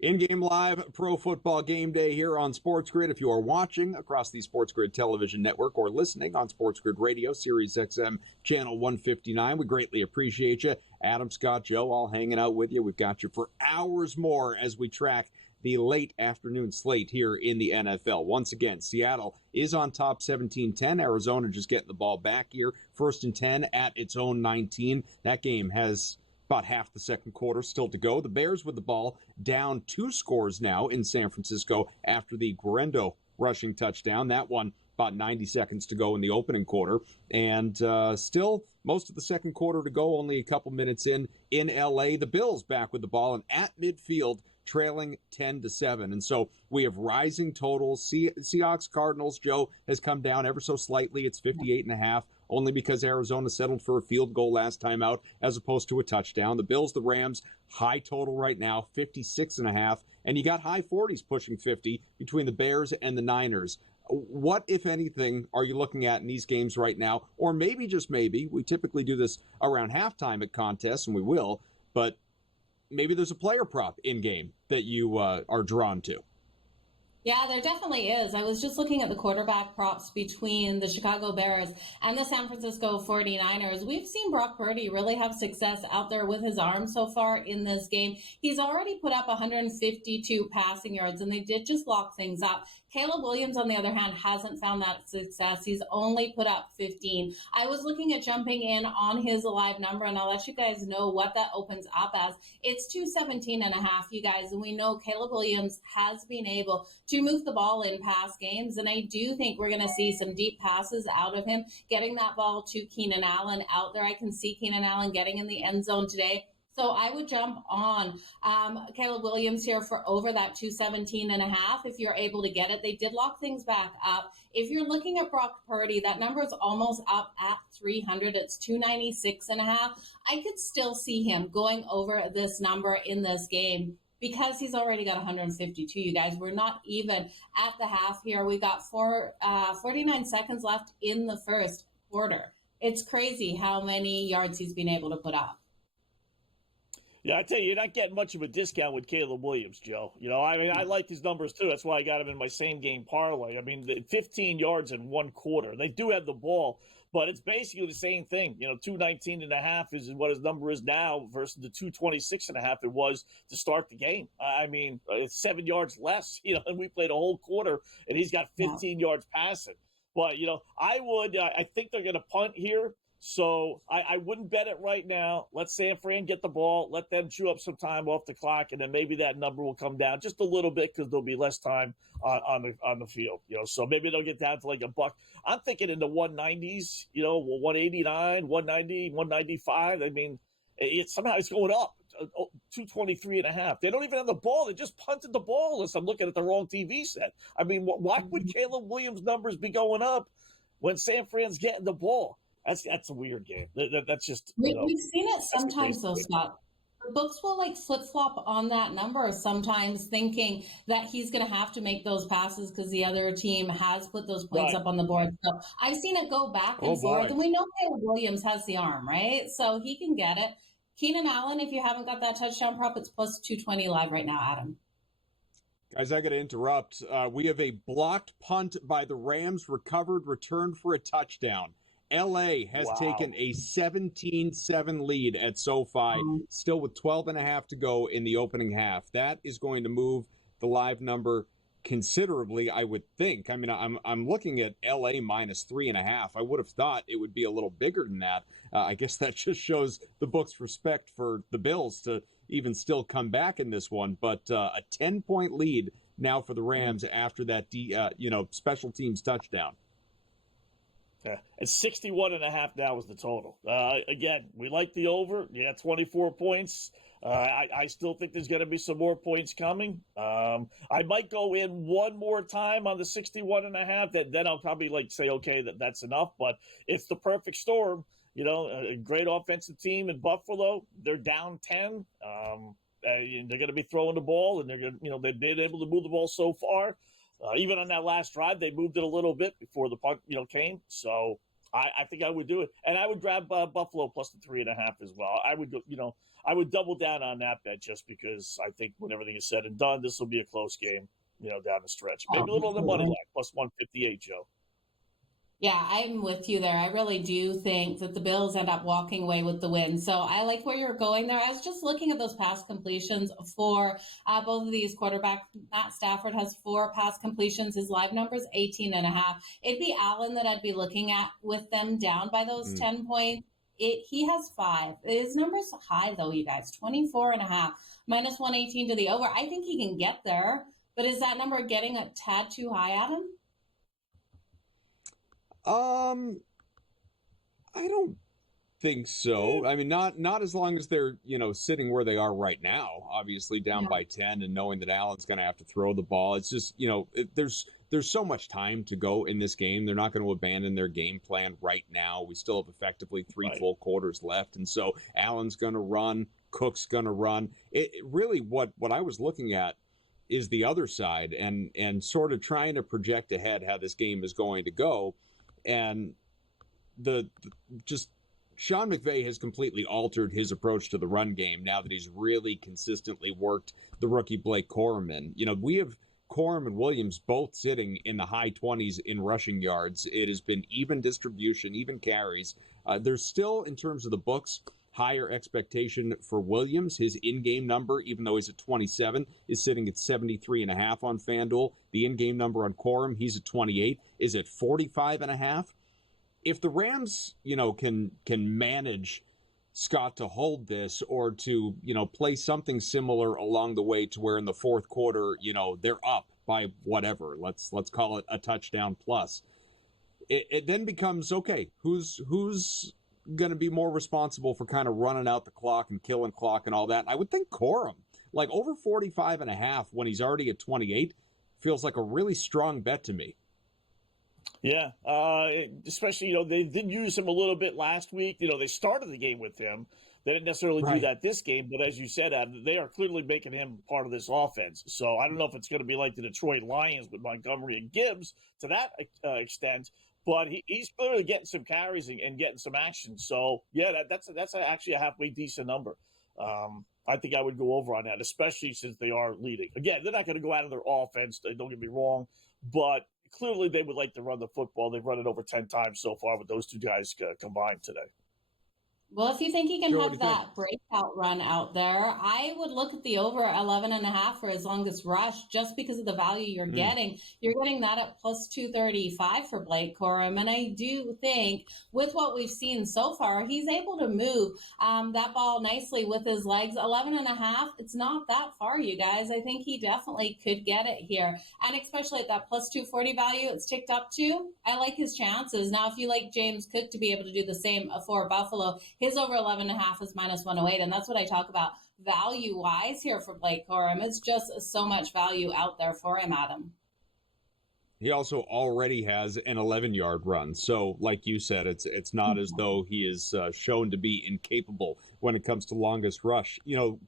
In-game live pro football game day here on SportsGrid. If you are watching across the SportsGrid television network or listening on SportsGrid Radio, Sirius XM channel 159, we greatly appreciate you. Adam, Scott, Joe, all hanging out with you. We've got you for hours more as we track the late afternoon slate here in the NFL. Once again, Seattle is on top 17-10. Arizona just getting the ball back here. 1st and 10 at its own 19. That game has about half the second quarter still to go. The Bears with the ball down 2 scores now in San Francisco after the Guerrero rushing touchdown. That one about 90 seconds to go in the opening quarter. And still most of the second quarter to go, only a couple minutes in L.A. The Bills back with the ball and at midfield trailing 10-7. And so we have rising totals. Seahawks Cardinals, Joe, has come down ever so slightly. It's 58.5. Only because Arizona settled for a field goal last time out as opposed to a touchdown. The Bills, the Rams, high total right now, 56.5. And you got high 40s pushing 50 between the Bears and the Niners. What, if anything, are you looking at in these games right now? Or maybe, just maybe, we typically do this around halftime at contests, and we will, but maybe there's a player prop in-game that you are drawn to. Yeah, there definitely is. I was just looking at the quarterback props between the Chicago Bears and the San Francisco 49ers. We've seen Brock Purdy really have success out there with his arm so far in this game. He's already put up 152 passing yards, and they did just lock things up. Caleb Williams, on the other hand, hasn't found that success. He's only put up 15. I was looking at jumping in on his live number, and I'll let you guys know what that opens up as. It's 217.5, you guys, and we know Caleb Williams has been able to move the ball in past games, and I do think we're going to see some deep passes out of him, getting that ball to Keenan Allen out there. I can see Keenan Allen getting in the end zone today. So I would jump on Caleb Williams here for over that 217.5 if you're able to get it. They did lock things back up. If you're looking at Brock Purdy, that number is almost up at 300. It's 296.5. I could still see him going over this number in this game, because he's already got 152, you guys. We're not even at the half here. We got 49 seconds left in the first quarter. It's crazy how many yards he's been able to put up. Yeah, I tell you, you're not getting much of a discount with Caleb Williams, Joe. You know, I mean, I like his numbers too. That's why I got him in my same game parlay. I mean, 15 yards in one quarter. They do have the ball, but it's basically the same thing. You know, 219.5 is what his number is now versus the 226.5 it was to start the game. I mean, it's 7 yards less, you know, and we played a whole quarter, and he's got 15 yards passing. But, you know, I think they're going to punt here. So I wouldn't bet it right now. Let San Fran get the ball. Let them chew up some time off the clock, and then maybe that number will come down just a little bit because there'll be less time on the field. You know, so maybe they'll get down to like a buck. I'm thinking in the 190s. You know, 189, 190, 195. I mean, somehow it's going up. 223.5. They don't even have the ball. They just punted the ball unless I'm looking at the wrong TV set. I mean, why would Caleb Williams' numbers be going up when San Fran's getting the ball? That's a weird game. That's just we've seen it sometimes though, Scott. The books will like flip flop on that number sometimes, thinking that he's going to have to make those passes because the other team has put those points up on the board. So I've seen it go back and forth, and we know Caleb Williams has the arm, right? So he can get it. Keenan Allen, if you haven't got that touchdown prop, it's plus 220 live right now, Adam. Guys, I got to interrupt. We have a blocked punt by the Rams, recovered, returned for a touchdown. L.A. has taken a 17-7 lead at SoFi, still with 12.5 to go in the opening half. That is going to move the live number considerably, I would think. I mean, I'm looking at L.A. minus 3.5. I would have thought it would be a little bigger than that. I guess that just shows the book's respect for the Bills to even still come back in this one. But a 10-point lead now for the Rams after that, special teams touchdown. Yeah, and 61.5 now is the total. Again, we like the over. Yeah, 24 points. I still think there's going to be some more points coming. I might go in one more time on the 61.5. Then I'll probably say, okay, that's enough. But it's the perfect storm. You know, a great offensive team in Buffalo. They're down 10. They're going to be throwing the ball, and they're going to, they've been able to move the ball so far. Even on that last drive, they moved it a little bit before the punt, came. So I think I would do it, and I would grab Buffalo plus the 3.5 as well. I would, I would double down on that bet just because I think when everything is said and done, this will be a close game, down the stretch. Maybe a little on the money line, plus 158, Joe. Yeah, I'm with you there. I really do think that the Bills end up walking away with the win. So I like where you're going there. I was just looking at those pass completions for both of these quarterbacks. Matt Stafford has 4 pass completions. His live number is 18.5. It'd be Allen that I'd be looking at with them down by those 10 points. He has 5. His number's high, though, you guys, 24.5, minus 118 to the over. I think he can get there. But is that number getting a tad too high, Adam? I don't think so. I mean, not as long as they're, sitting where they are right now, obviously down by 10 and knowing that Allen's going to have to throw the ball. It's just, there's so much time to go in this game. They're not going to abandon their game plan right now. We still have effectively 3 full quarters left. And so Allen's going to run, Cook's going to run. It really, what I was looking at is the other side and sort of trying to project ahead how this game is going to go. And just Sean McVay has completely altered his approach to the run game now that he's really consistently worked the rookie Blake Corum. We have Corum and Williams both sitting in the high 20s in rushing yards. It has been even distribution, even carries. There's still, in terms of the books, higher expectation for Williams. His in-game number, even though he's at 27, is sitting at 73.5 on FanDuel. The in-game number on Corum, he's at 28, is at 45.5. If the Rams, can manage Scott to hold this or to, play something similar along the way to where in the fourth quarter, they're up by whatever, let's call it a touchdown plus. It then becomes, okay, who's going to be more responsible for kind of running out the clock and killing clock and all that? And I would think Corum, like over 45.5 when he's already at 28, feels like a really strong bet to me. Yeah, especially, they did use him a little bit last week. They started the game with him. They didn't necessarily do that this game, but as you said, Adam, they are clearly making him part of this offense. So I don't know if it's going to be like the Detroit Lions with Montgomery and Gibbs to that extent, but he's clearly getting some carries and getting some action. So, yeah, that's actually a halfway decent number. I think I would go over on that, especially since they are leading. Again, they're not going to go out of their offense, don't get me wrong, but clearly they would like to run the football. They've run it over 10 times so far with those two guys combined today. Well, if you think he can have that breakout run out there, I would look at the over 11.5 for his longest rush just because of the value you're getting. You're getting that at plus 235 for Blake Corum. And I do think with what we've seen so far, he's able to move that ball nicely with his legs. 11.5, it's not that far, you guys. I think he definitely could get it here. And especially at that plus 240 value it's ticked up to, I like his chances. Now, if you like James Cook to be able to do the same for Buffalo, his over 11.5 is minus 108, and that's what I talk about value-wise here for Blake Corum. It's just so much value out there for him, Adam. He also already has an 11-yard run, so like you said, it's not as though he is shown to be incapable when it comes to longest rush.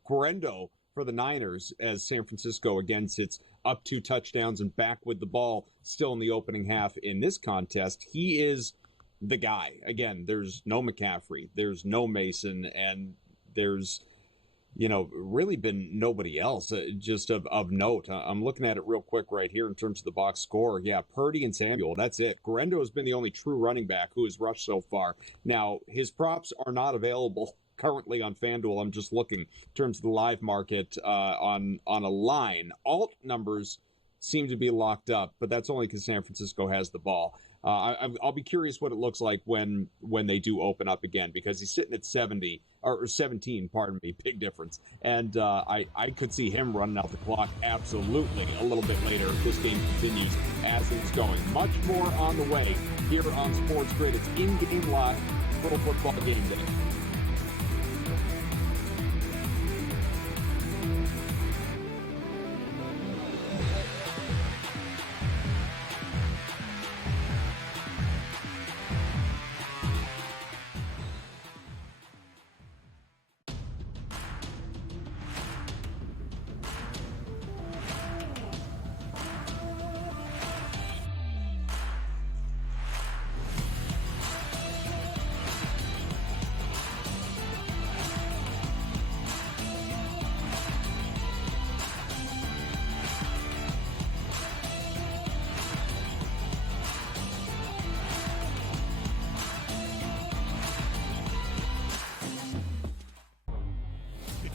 Guerendo for the Niners, as San Francisco again sits up 2 touchdowns and back with the ball still in the opening half in this contest, he is the guy. Again, there's no McCaffrey, there's no Mason, and there's, really been nobody else just of note. I'm looking at it real quick right here in terms of the box score. Yeah, Purdy and Samuel, that's it. Guerendo has been the only true running back who has rushed so far. Now, his props are not available currently on FanDuel. I'm just looking in terms of the live market on a line. Alt numbers seem to be locked up, but that's only because San Francisco has the ball. I'll be curious what it looks like when they do open up again, because he's sitting at 70 or 17, pardon me, big difference. And I could see him running out the clock absolutely a little bit later if this game continues as it's going. Much more on the way here on Sports Grid. It's in-game live Pro Football Game Day.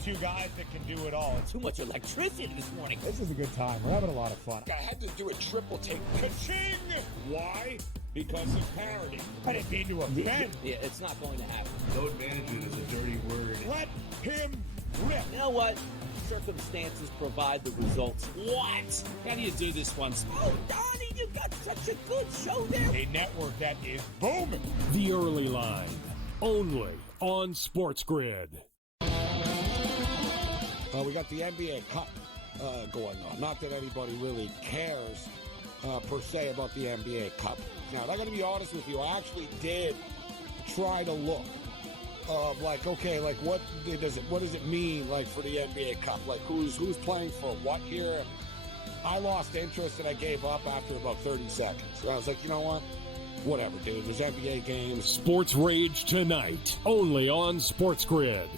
two guys that can do it all. Too much electricity this morning. This is a good time. We're having a lot of fun. I had to do a triple take. Ka-ching! Why? Because of parody. I didn't mean to offend. Yeah, it's not going to happen. Load management is a dirty word. Let him rip. You know what? Circumstances provide the results. What? How do you do this once? Oh, Donnie, you got such a good show there. A network that is booming. The Early Line, only on SportsGrid. We got the NBA Cup going on. Not that anybody really cares per se about the NBA Cup. Now, I'm going to be honest with you. I actually did try to look of like, okay, like what does it mean like for the NBA Cup? Like who's playing for what here? I lost interest and I gave up after about 30 seconds. So I was like, you know what? Whatever, dude. There's NBA games. Sports Rage tonight, only on SportsGrid.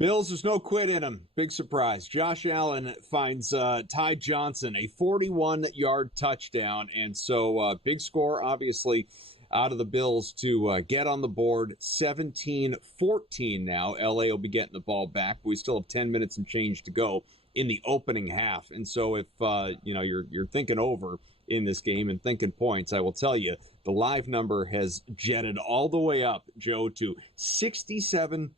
Bills, there's no quit in them. Big surprise. Josh Allen finds Ty Johnson a 41-yard touchdown. And so big score, obviously, out of the Bills to get on the board. 17-14 now. L.A. will be getting the ball back. But we still have 10 minutes and change to go in the opening half. And so if you're thinking over in this game and thinking points, I will tell you, the live number has jetted all the way up, Joe, to 67.5.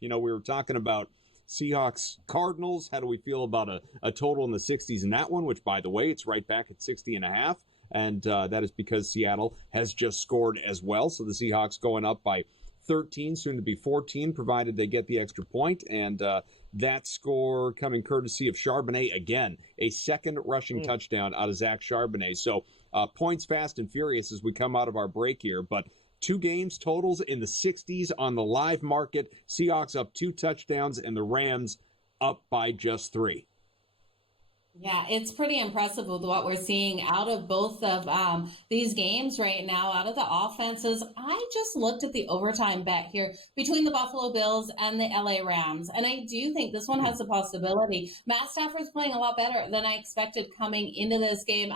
You know, we were talking about Seahawks Cardinals. How do we feel about a total in the 60s in that one, which, by the way, it's right back at 60.5. And that is because Seattle has just scored as well. So the Seahawks going up by 13, soon to be 14, provided they get the extra point. And that score coming courtesy of Charbonnet again, a second rushing touchdown out of Zach Charbonnet. So points fast and furious as we come out of our break here. But two games totals in the 60s on the live market. Seahawks up 2 touchdowns and the Rams up by just 3. Yeah, it's pretty impressive with what we're seeing out of both of these games right now, out of the offenses. I just looked at the overtime bet here between the Buffalo Bills and the LA Rams, and I do think this one has a possibility. Matt Stafford's playing a lot better than I expected coming into this game.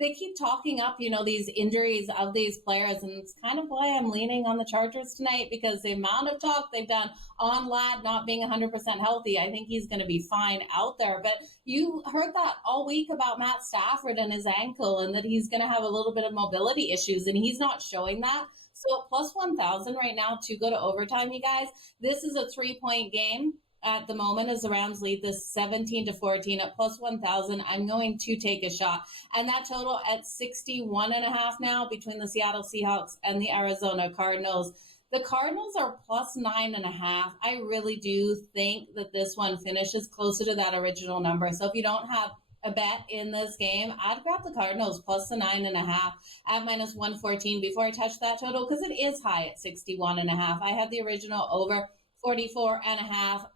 They keep talking up, these injuries of these players, and it's kind of why I'm leaning on the Chargers tonight, because the amount of talk they've done on Ladd not being 100% healthy, I think he's going to be fine out there. But you heard that all week about Matt Stafford and his ankle, and that he's going to have a little bit of mobility issues, and he's not showing that. So plus 1,000 right now to go to overtime, you guys. This is a 3-point game at the moment as the Rams lead this 17-14 at plus 1,000. I'm going to take a shot. And that total at 61.5 now between the Seattle Seahawks and the Arizona Cardinals. The Cardinals are plus 9.5. I really do think that this one finishes closer to that original number. So if you don't have a bet in this game, I'd grab the Cardinals plus the 9.5 at minus 114 before I touch that total, because it is high at 61.5. I had the original over 44.5.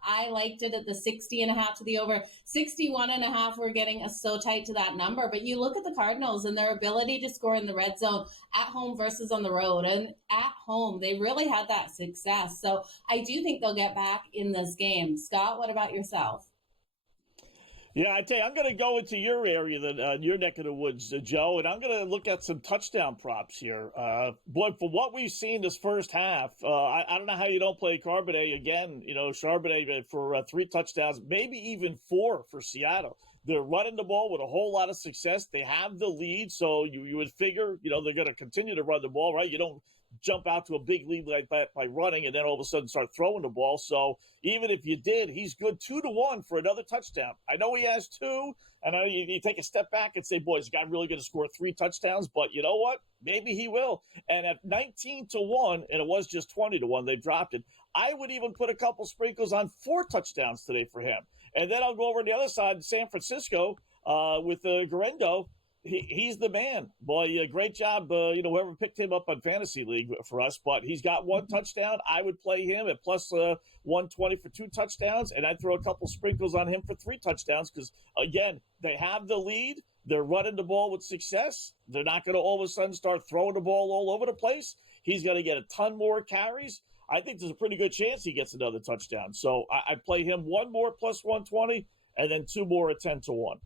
I liked it at the 60.5 to the over. 61.5, we're getting so tight to that number. But you look at the Cardinals and their ability to score in the red zone at home versus on the road. And at home, they really had that success. So I do think they'll get back in this game. Scott, what about yourself? Yeah, I tell you, I'm going to go into your area, your neck of the woods, Joe, and I'm going to look at some touchdown props here. Boy, for what we've seen this first half, I don't know how you don't play Charbonnet again. Charbonnet for 3 touchdowns, maybe even 4 for Seattle. They're running the ball with a whole lot of success. They have the lead, so you would figure, they're going to continue to run the ball, right? You don't jump out to a big lead like that by running and then all of a sudden start throwing the ball. So even if you did, he's good 2-1 for another touchdown. I know he has 2, and I know you take a step back and say, boy, is the guy really going to score 3 touchdowns? But you know what? Maybe he will. And at 19-1, and it was just 20-1, they dropped it. I would even put a couple sprinkles on 4 touchdowns today for him. And then I'll go over to the other side, San Francisco, with Guerrero. He's the man. Boy, great job, whoever picked him up on Fantasy League for us. But he's got 1 touchdown. I would play him at plus 120 for 2 touchdowns, and I'd throw a couple sprinkles on him for 3 touchdowns because, again, they have the lead. They're running the ball with success. They're not going to all of a sudden start throwing the ball all over the place. He's going to get a ton more carries. I think there's a pretty good chance he gets another touchdown. So I'd play him 1 more plus 120 and then 2 more at 10-1.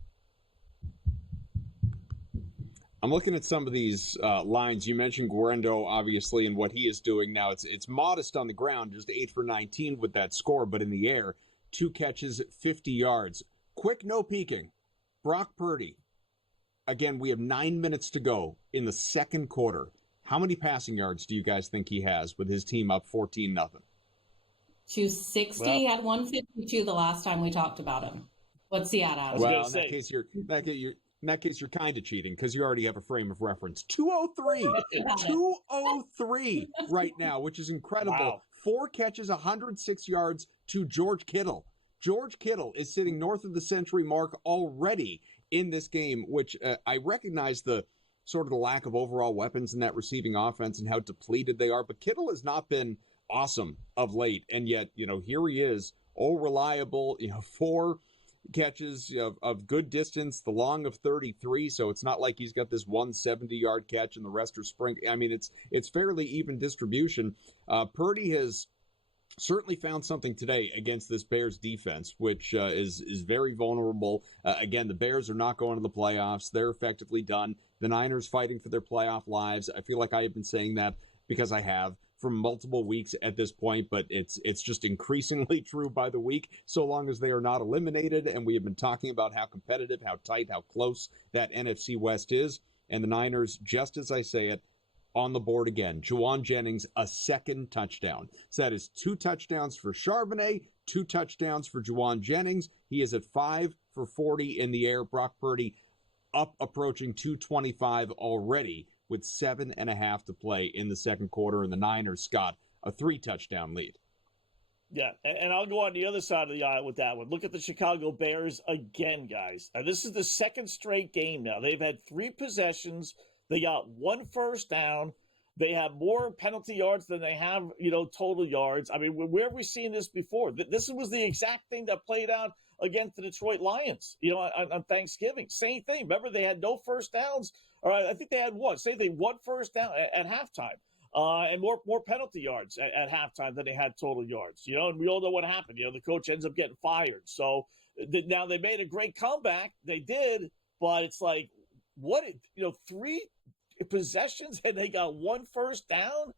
I'm looking at some of these lines. You mentioned Guerrero, obviously, and what he is doing now. It's modest on the ground, just 8 for 19 with that score, but in the air, 2 catches, 50 yards. Quick, no peeking. Brock Purdy. Again, we have 9 minutes to go in the second quarter. How many passing yards do you guys think he has with his team up 14-0? 260. He had 152 the last time we talked about him. What's he at, Adam? Well, in that case, you're kind of cheating because you already have a frame of reference. 203. 203 right now, which is incredible. Wow. 4 catches, 106 yards to George Kittle. George Kittle is sitting north of the century mark already in this game, which I recognize the sort of the lack of overall weapons in that receiving offense and how depleted they are. But Kittle has not been awesome of late. And yet, here he is, reliable, 4 catches of good distance, the long of 33. So it's not like he's got this 170-yard catch and the rest are sprinkling. I mean, it's fairly even distribution. Purdy has certainly found something today against this Bears defense, which is very vulnerable. Again, the Bears are not going to the playoffs. They're effectively done. The Niners fighting for their playoff lives. I feel like I have been saying that because I have for multiple weeks at this point, but it's just increasingly true by the week, so long as they are not eliminated. And we have been talking about how competitive, how tight, how close that NFC West is. And the Niners, just as I say it, on the board again. Juwan Jennings, a second touchdown. So that is 2 touchdowns for Charbonnet, 2 touchdowns for Juwan Jennings. He is at 5 for 40 in the air. Brock Purdy up approaching 225 already with 7.5 to play in the second quarter. And the Niners, Scott, a 3-touchdown lead. Yeah, and I'll go on the other side of the aisle with that one. Look at the Chicago Bears again, guys. This is the second straight game now. They've had 3 possessions. They got 1 first down. They have more penalty yards than they have, total yards. I mean, where have we seen this before? This was the exact thing that played out against the Detroit Lions, on Thanksgiving. Same thing. Remember, they had no first downs. Or I think they had 1. Say they 1 first down at halftime. And more penalty yards at halftime than they had total yards. And we all know what happened. The coach ends up getting fired. So now they made a great comeback. They did, but it's like, 3 possessions and they got 1 first down,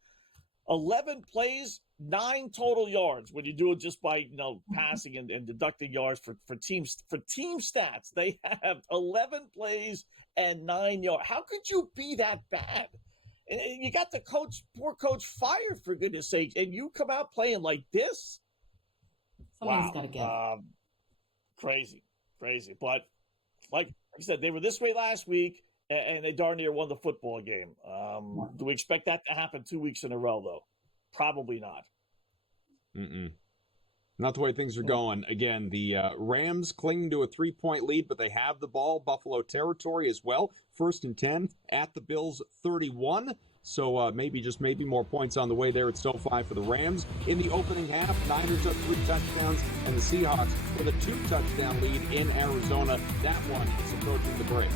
11 plays, 9 total yards. When you do it just by passing and deducting yards for team stats, they have 11 plays and 9 yards. How could you be that bad? And you got the poor coach fired, for goodness sakes, and you come out playing like this? Someone's got to go. Crazy. But like I said, they were this way last week, and they darn near won the football game. Do we expect that to happen 2 weeks in a row, though? Probably not. Not the way things are going. Again, the Rams clinging to a 3-point lead, but they have the ball. Buffalo territory as well. 1st and 10 at the Bills 31. So maybe more points on the way there at SoFi for the Rams. In the opening half, Niners up 3 touchdowns, and the Seahawks with a 2-touchdown lead in Arizona. That one is approaching the break.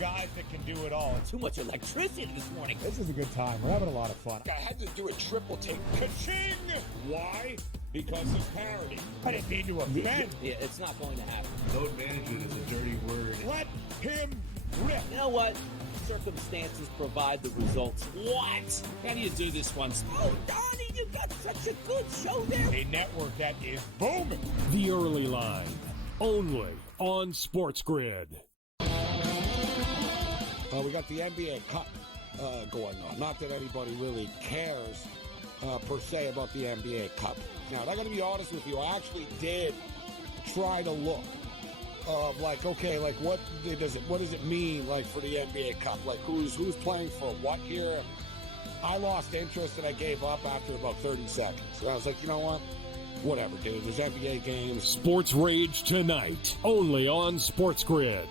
guys that can do it all. Too much electricity this morning. This is a good time. We're having a lot of fun. I had to do a triple take. Ka-ching! Why? Because of parity. I didn't mean to offend. Yeah, it's not going to happen. Load management is a dirty word. Let him rip. You know what? Circumstances provide the results. What? How do you do this one? Oh, Donnie, you got such a good show there. A network that is booming. The early line, only on SportsGrid. We got the NBA Cup going on. Not that anybody really cares per se about the NBA Cup. Now, I got to be honest with you. I actually did try to look of like, okay, like what does it mean like for the NBA Cup? Like who's playing for what here? I lost interest and I gave up after about 30 seconds. And I was like, you know what? Whatever, dude. There's NBA games. Sports Rage tonight, only on SportsGrid.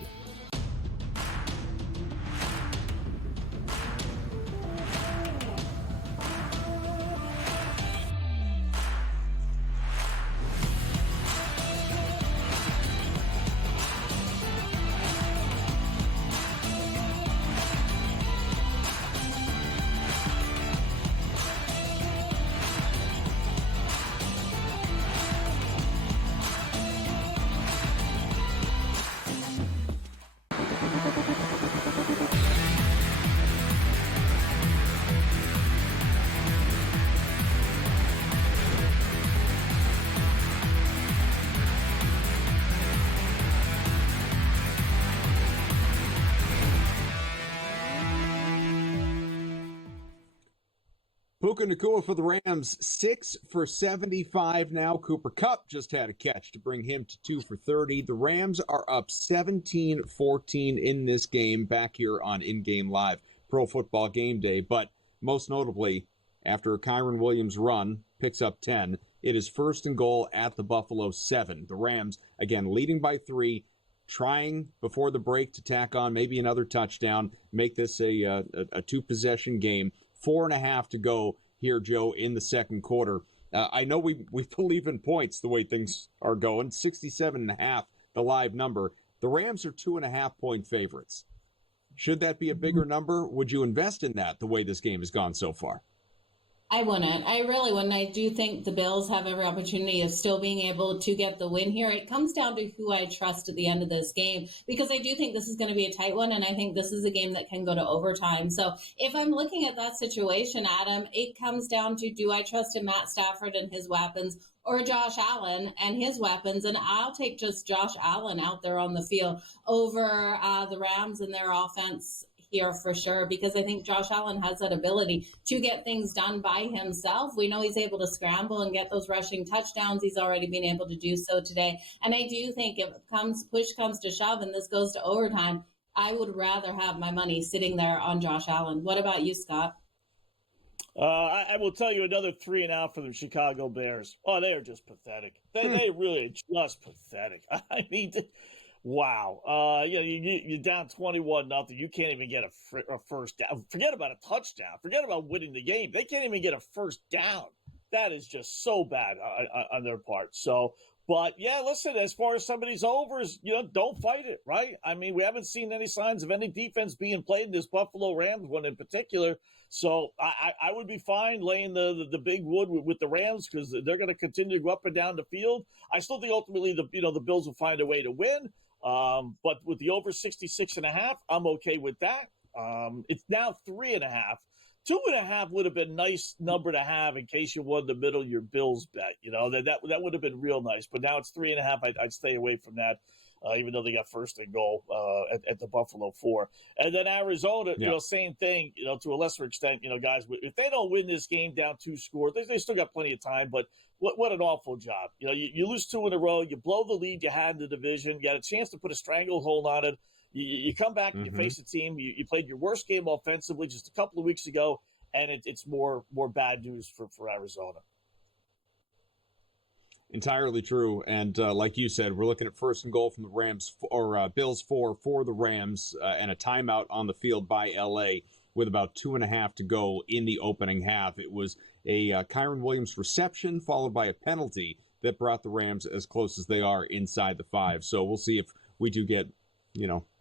Puka Nacua for the Rams, 6 for 75 now. Cooper Kupp just had a catch to bring him to 2 for 30. The Rams are up 17-14 in this game back here on In-Game Live Pro Football Game Day. But most notably, after a Kyron Williams run, picks up 10, it is first and goal at the Buffalo 7. The Rams, again, leading by 3, trying before the break to tack on maybe another touchdown, make this a two-possession game. 4.5 to go here, Joe, in the second quarter. I know we believe in points the way things are going. 67.5, the live number. The Rams are 2.5-point favorites. Should that be a bigger number? Would you invest in that the way this game has gone so far? I wouldn't. I really wouldn't. I do think the Bills have every opportunity of still being able to get the win here. It comes down to who I trust at the end of this game, because I do think this is going to be a tight one, and I think this is a game that can go to overtime. So if I'm looking at that situation, Adam, it comes down to, do I trust in Matt Stafford and his weapons, or Josh Allen and his weapons? And I'll take just Josh Allen out there on the field over the Rams and their offense here for sure, because I think Josh Allen has that ability to get things done by himself. We know he's able to scramble and get those rushing touchdowns. He's already been able to do so today. And I do think if push comes to shove and this goes to overtime, I would rather have my money sitting there on Josh Allen. What about you, Scott? I will tell you another 3-and-out for the Chicago Bears. Oh, they are just pathetic. They really are just pathetic. I mean, wow. You're down 21-0. You can't even get a first down. Forget about a touchdown. Forget about winning the game. They can't even get a first down. That is just so bad on their part. So, but yeah, listen, as far as some of these overs, don't fight it, right? I mean, we haven't seen any signs of any defense being played in this Buffalo Rams one in particular. So I would be fine laying the big wood with the Rams, because they're going to continue to go up and down the field. I still think ultimately the Bills will find a way to win. But with the over 66.5, I'm okay with that. It's now 3.5. 2.5 would have been a nice number to have in case you won the middle of your Bills bet. That would have been real nice. But now it's 3.5. I'd stay away from that, even though they got first and goal at the Buffalo 4. And then Arizona, same thing. To a lesser extent, guys, if they don't win this game down 2 scores, they still got plenty of time. But what an awful job. You lose 2 in a row. You blow the lead you had in the division. You got a chance to put a stranglehold on it. You come back and you face a team. You played your worst game offensively just a couple of weeks ago, and it's more bad news for Arizona. Entirely true. And like you said, we're looking at first and goal from the Rams, or Bills 4 for the Rams, and a timeout on the field by L.A. with about 2.5 to go in the opening half. It was a Kyron Williams reception followed by a penalty that brought the Rams as close as they are inside the 5. So we'll see if we do get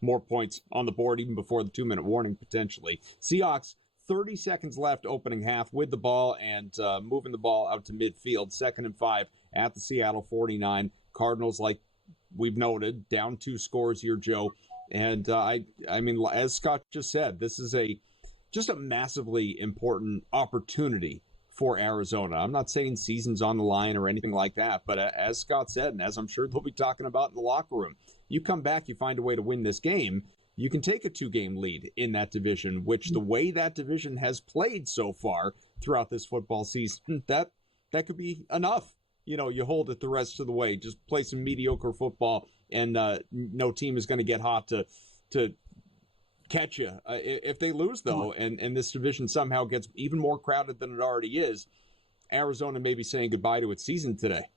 more points on the board even before the 2-minute warning potentially. Seahawks, 30 seconds left opening half with the ball and moving the ball out to midfield. 2nd and 5 at the Seattle 49. Cardinals, like we've noted, down 2 scores here, Joe. And I mean, as Scott just said, this is just a massively important opportunity for Arizona. I'm not saying season's on the line or anything like that, but as Scott said, and as I'm sure they'll be talking about in the locker room, you come back, you find a way to win this game, you can take a 2-game lead in that division, which the way that division has played so far throughout this football season, that could be enough. You hold it the rest of the way. Just play some mediocre football, and no team is going to get hot to catch you. If they lose, though, and this division somehow gets even more crowded than it already is, Arizona may be saying goodbye to its season today.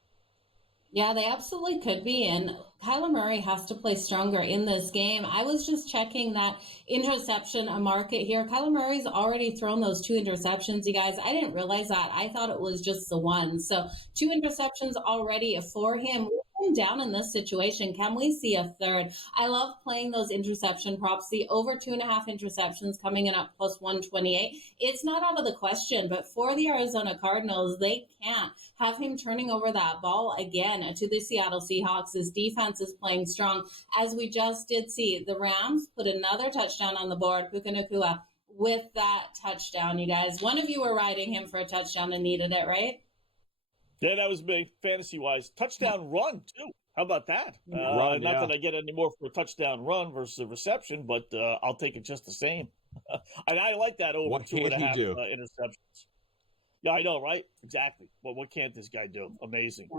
Yeah, they absolutely could be. And Kyler Murray has to play stronger in this game. I was just checking that interception market here. Kyler Murray's already thrown those 2 interceptions, you guys. I didn't realize that. I thought it was just the one. So 2 interceptions already for him. Down in this situation, can we see a third? I love playing those interception props. The over 2.5 interceptions coming in at plus 128. It's not out of the question, but for the Arizona Cardinals, they can't have him turning over that ball again to the Seattle Seahawks. His defense is playing strong. As we just did see, the Rams put another touchdown on the board. Puka Nacua with that touchdown, you guys. One of you were riding him for a touchdown and needed it, right? Yeah, that was me, fantasy-wise. Touchdown run, too. How about that? Not that I get any more for a touchdown run versus a reception, but I'll take it just the same. And I like that over 2.5 interceptions. Yeah, I know, right? Exactly. Well, what can't this guy do? Amazing.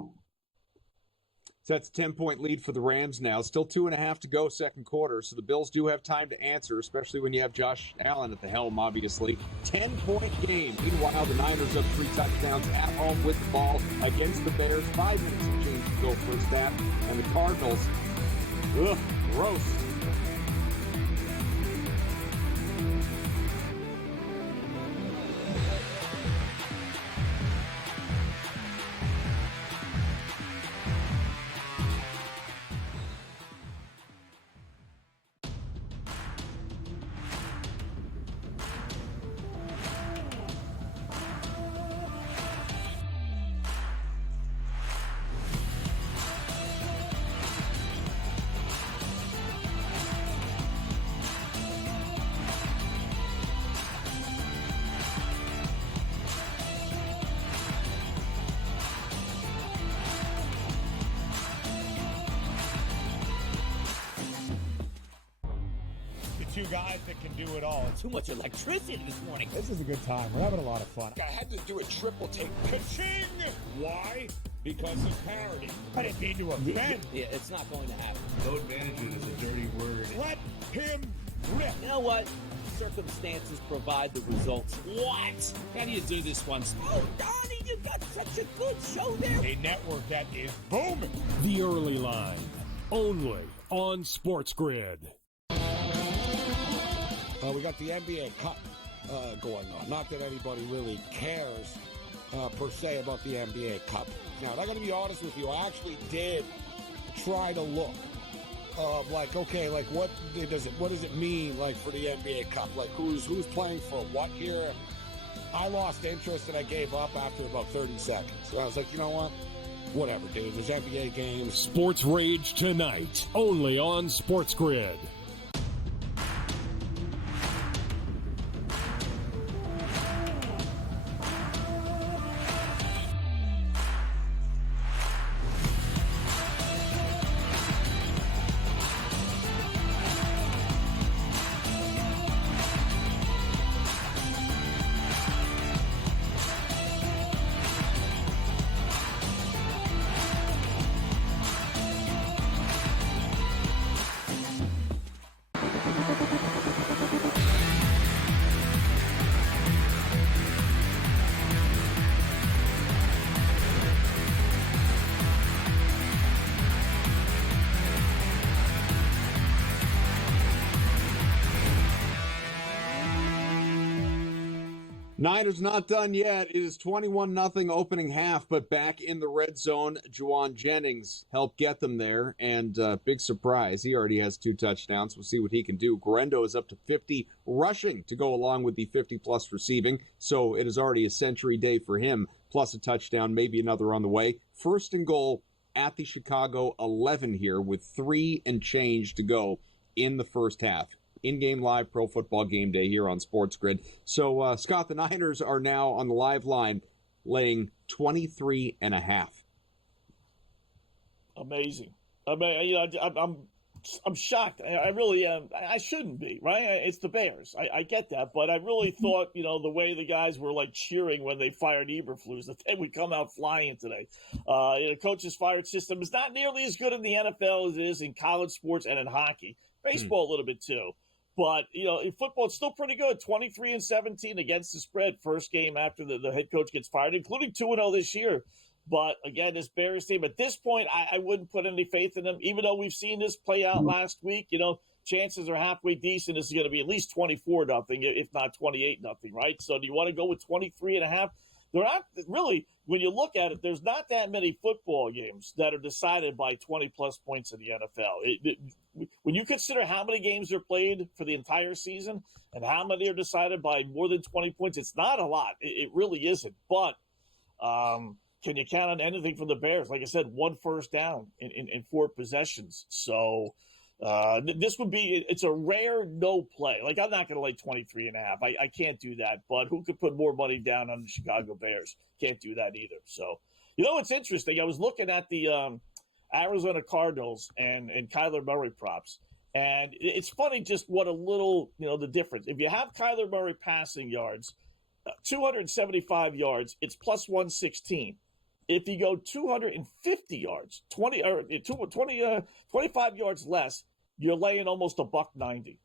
So that's a 10-point lead for the Rams now. Still 2.5 to go, second quarter. So the Bills do have time to answer, especially when you have Josh Allen at the helm, obviously. 10-point game. Meanwhile, the Niners up 3 touchdowns at home with the ball against the Bears. 5 minutes of change to go first half. And the Cardinals, gross. Two guys that can do it all. Too much electricity this morning. This is a good time. We're having a lot of fun. I had to do a triple take. Ka-ching! Why? Because of parity. I didn't mean to offend. Yeah, it's not going to happen. Load management is a dirty word. Let him rip. You know what? Circumstances provide the results. What? How do you do this once? Oh, Donnie, you got such a good show there. A network that is booming. The Early Line, only on SportsGrid. We got the NBA Cup going on. Not that anybody really cares per se about the NBA Cup. Now, I got to be honest with you. I actually did try to look of what does it mean for the NBA Cup? Like who's playing for what here? I lost interest and I gave up after about 30 seconds. So I was like, you know what? Whatever, dude. There's NBA games. Sports Rage tonight, only on SportsGrid. Niners not done yet. It is 21-0 opening half, but back in the red zone, Juwan Jennings helped get them there, and big surprise, he already has 2 touchdowns. We'll see what he can do. Guerrero is up to 50 rushing to go along with the 50-plus receiving, so it is already a century day for him, plus a touchdown, maybe another on the way. First and goal at the Chicago 11 here with 3 and change to go in the first half. In-game live Pro Football Game Day here on SportsGrid. So, Scott, the Niners are now on the live line laying 23.5. Amazing. I mean, I'm shocked. I really am. I shouldn't be, right? It's the Bears. I get that, but I really thought, the way the guys were like cheering when they fired Eberflus, that they would come out flying today. Coach's fired system is not nearly as good in the NFL as it is in college sports and in hockey. Baseball a little bit too. But, in football, it's still pretty good. 23-17 against the spread. First game after the head coach gets fired, including 2-0 this year. But, again, this Bears team, at this point, I wouldn't put any faith in them. Even though we've seen this play out last week, chances are halfway decent. This is going to be at least 24-0, if not 28-0, right? So do you want to go with 23.5? They're not really, when you look at it, there's not that many football games that are decided by 20-plus points in the NFL. When you consider how many games are played for the entire season and how many are decided by more than 20 points, it's not a lot. It really isn't. But can you count on anything from the Bears? Like I said, 1 first down in 4 possessions. So this would be – it's a rare no play. Like, I'm not going to lay 23.5. I can't do that. But who could put more money down on the Chicago Bears? Can't do that either. So, it's interesting. I was looking at the Arizona Cardinals and Kyler Murray props. And it's funny just what a little, the difference. If you have Kyler Murray passing yards, 275 yards, it's plus 116. If you go 250 yards, 25 yards less, you're laying almost $1.90.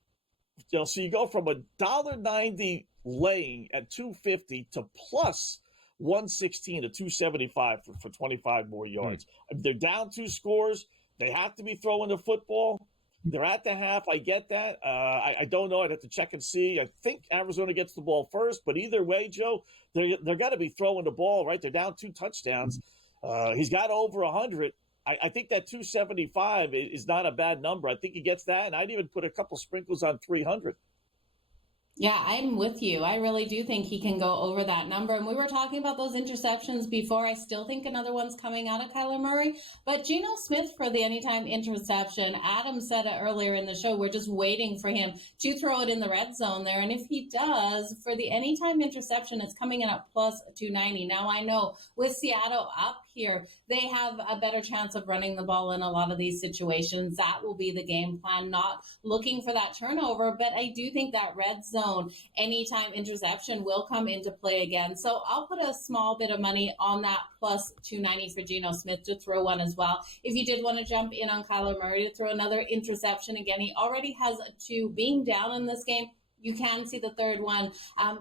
So you go from $1.90 laying at 250 to plus 116 to 275 for 25 more yards. If they're down 2 scores, they have to be throwing the football. They're at the half. I get that. I don't know. I'd have to check and see. I think Arizona gets the ball first, but either way, Joe, they're got to be throwing the ball, right? They're down 2 touchdowns. He's got over 100. I think that 275 is not a bad number. I think he gets that, and I'd even put a couple sprinkles on 300. Yeah, I'm with you. I really do think he can go over that number. And we were talking about those interceptions before. I still think another one's coming out of Kyler Murray. But Geno Smith for the anytime interception, Adam said it earlier in the show, we're just waiting for him to throw it in the red zone there. And if he does, for the anytime interception, it's coming in at plus 290. Now, I know with Seattle up here, they have a better chance of running the ball in a lot of these situations. That will be the game plan, not looking for that turnover. But I do think that red zone anytime interception will come into play again. So I'll put a small bit of money on that plus 290 for Geno Smith to throw one as well. If you did want to jump in on Kyler Murray to throw another interception again, he already has 2 being down in this game. You can see the third one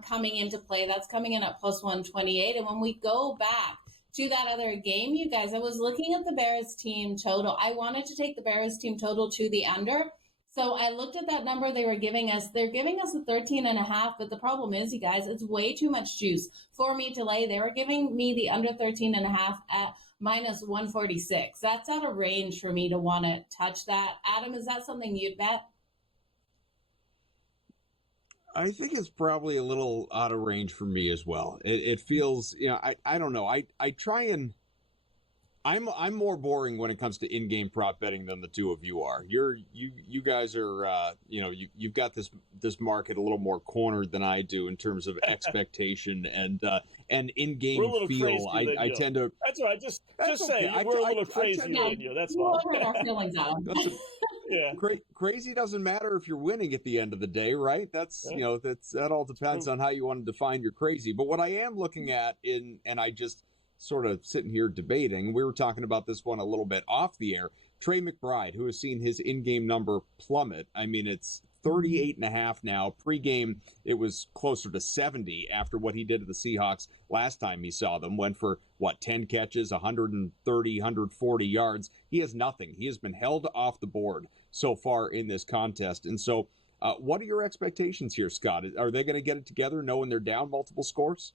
coming into play. That's coming in at plus 128. And when we go back to that other game, you guys, I was looking at the Bears team total. I wanted to take the Bears team total to the under. So I looked at that number they were giving us. They're giving us a 13.5, but the problem is, you guys, it's way too much juice for me to lay. They were giving me the under 13.5 at minus 146. That's out of range for me to want to touch that. Adam, is that something you'd bet? I think it's probably a little out of range for me as well. It feels, I don't know. I try and I'm more boring when it comes to in-game prop betting than the two of you are. You guys are you've got this market a little more cornered than I do in terms of expectation and in-game feel. I tend to. That's what I just say. We're a little crazy than you. That's all. We'll hurt our feelings out. Yeah. Crazy doesn't matter if you're winning at the end of the day, right? That all depends on how you want to define your crazy. But what I am looking at and I just sort of sitting here debating, we were talking about this one a little bit off the air, Trey McBride, who has seen his in-game number plummet. I mean, it's 38.5 now. Pre-game, it was closer to 70 after what he did to the Seahawks last time he saw them. Went for, 10 catches, 130, 140 yards. He has nothing. He has been held off the board so far in this contest. And so What are your expectations here, Scott? Are they going to get it together knowing they're down multiple scores?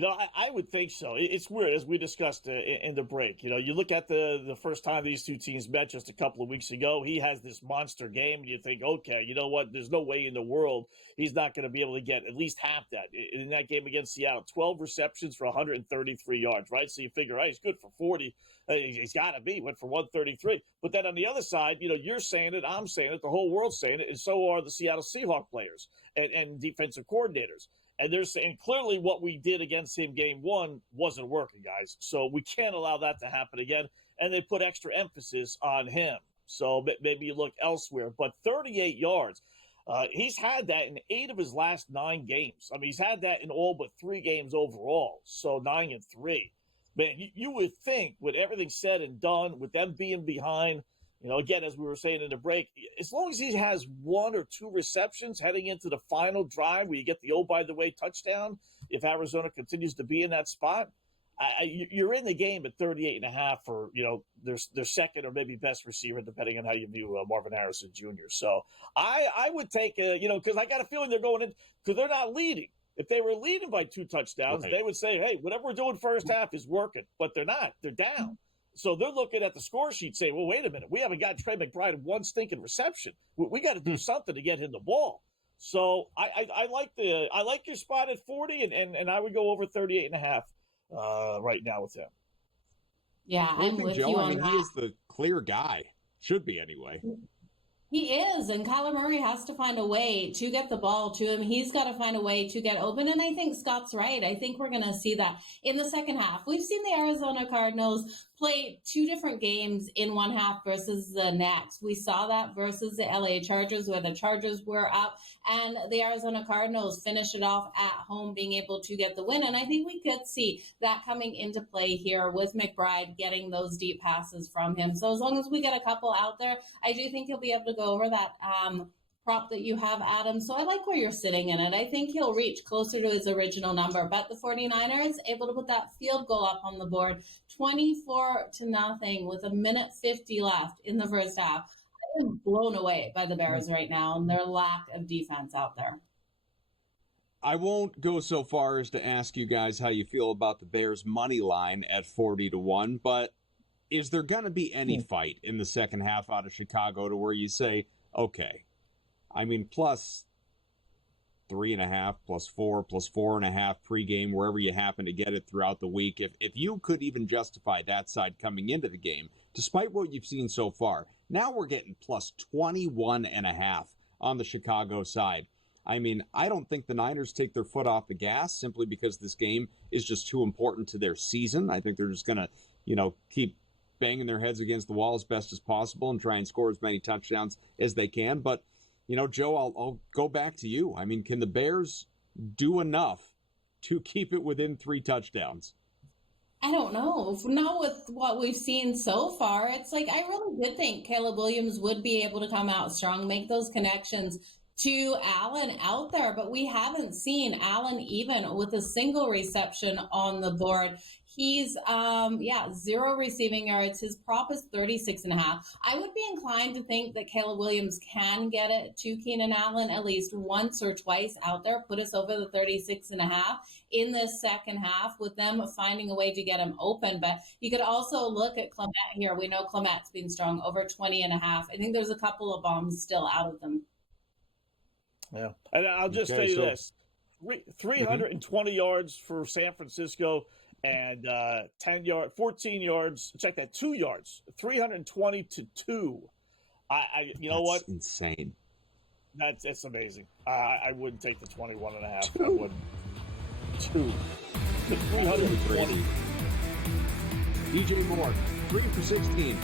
I would think so. It's weird, as we discussed in the break. You look at the first time these two teams met just a couple of weeks ago. He has this monster game, and you think, okay, you know what? There's no way in the world he's not going to be able to get at least half that. In that game against Seattle, 12 receptions for 133 yards, right? So you figure, he's good for 40. He's got to be. Went for 133. But then on the other side, you're saying it, I'm saying it, the whole world's saying it, and so are the Seattle Seahawks players and defensive coordinators. And they're saying clearly what we did against him game one wasn't working, guys. So we can't allow that to happen again. And they put extra emphasis on him. So maybe you look elsewhere. But 38 yards, he's had that in 8 of his last 9 games. I mean, he's had that in all but 3 games overall. So 9-3. Man, you would think with everything said and done, with them being behind, again, as we were saying in the break, as long as he has 1 or 2 receptions heading into the final drive where you get the, by the way, touchdown, if Arizona continues to be in that spot, you're in the game at 38.5 for, their second or maybe best receiver, depending on how you view Marvin Harrison Jr. So I would take, because I got a feeling they're going in, because they're not leading. If they were leading by 2 touchdowns, They would say, hey, whatever we're doing first half is working. But they're not. They're down. So they're looking at the score sheet saying, well, wait a minute. We haven't got Trey McBride 1 stinking reception. We got to do something to get him the ball. So I like your spot at 40, and I would go over 38.5 right now with him. Yeah, I'm with Joe, you on that. He is the clear guy. Should be anyway. He is, and Kyler Murray has to find a way to get the ball to him. He's got to find a way to get open, and I think Scott's right. I think we're going to see that in the second half. We've seen the Arizona Cardinals play 2 different games in one half versus the next. We saw that versus the LA Chargers, where the Chargers were up, and the Arizona Cardinals finished it off at home, being able to get the win. And I think we could see that coming into play here with McBride getting those deep passes from him. So as long as we get a couple out there, I do think he'll be able to go over that prop that you have, Adam. So I like where you're sitting in it. I think he'll reach closer to his original number, but the 49ers able to put that field goal up on the board, 24-0 with 1:50 left in the first half. I am blown away by the Bears right now and their lack of defense out there. I won't go so far as to ask you guys how you feel about the Bears money line at 40-1, but is there going to be any fight in the second half out of Chicago to where you say, okay, I mean, plus 3.5, plus 4, plus 4.5 pregame, wherever you happen to get it throughout the week. If you could even justify that side coming into the game, despite what you've seen so far, now we're getting plus 21.5 on the Chicago side. I mean, I don't think the Niners take their foot off the gas simply because this game is just too important to their season. I think they're just going to, keep banging their heads against the wall as best as possible and try and score as many touchdowns as they can. But, Joe, I'll go back to you. I mean, can the Bears do enough to keep it within 3 touchdowns? I don't know. Not with what we've seen so far. It's like I really did think Caleb Williams would be able to come out strong, make those connections to Allen out there, but we haven't seen Allen even with a single reception on the board. He's 0 receiving yards. His prop is 36.5. I would be inclined to think that Caleb Williams can get it to Keenan Allen at least once or twice out there, put us over the 36.5 in this second half with them finding a way to get him open. But you could also look at Clement here. We know Clement's been strong, over 20.5. I think there's a couple of bombs still out of them. Yeah, and I'll just tell you this: 320 yards for San Francisco and 14 yards. Check that, 2 yards, 320 to 2. You know what? Insane. That's amazing. I wouldn't take the 21.5. I wouldn't. 2. 320. DJ Moore, 3 for 16.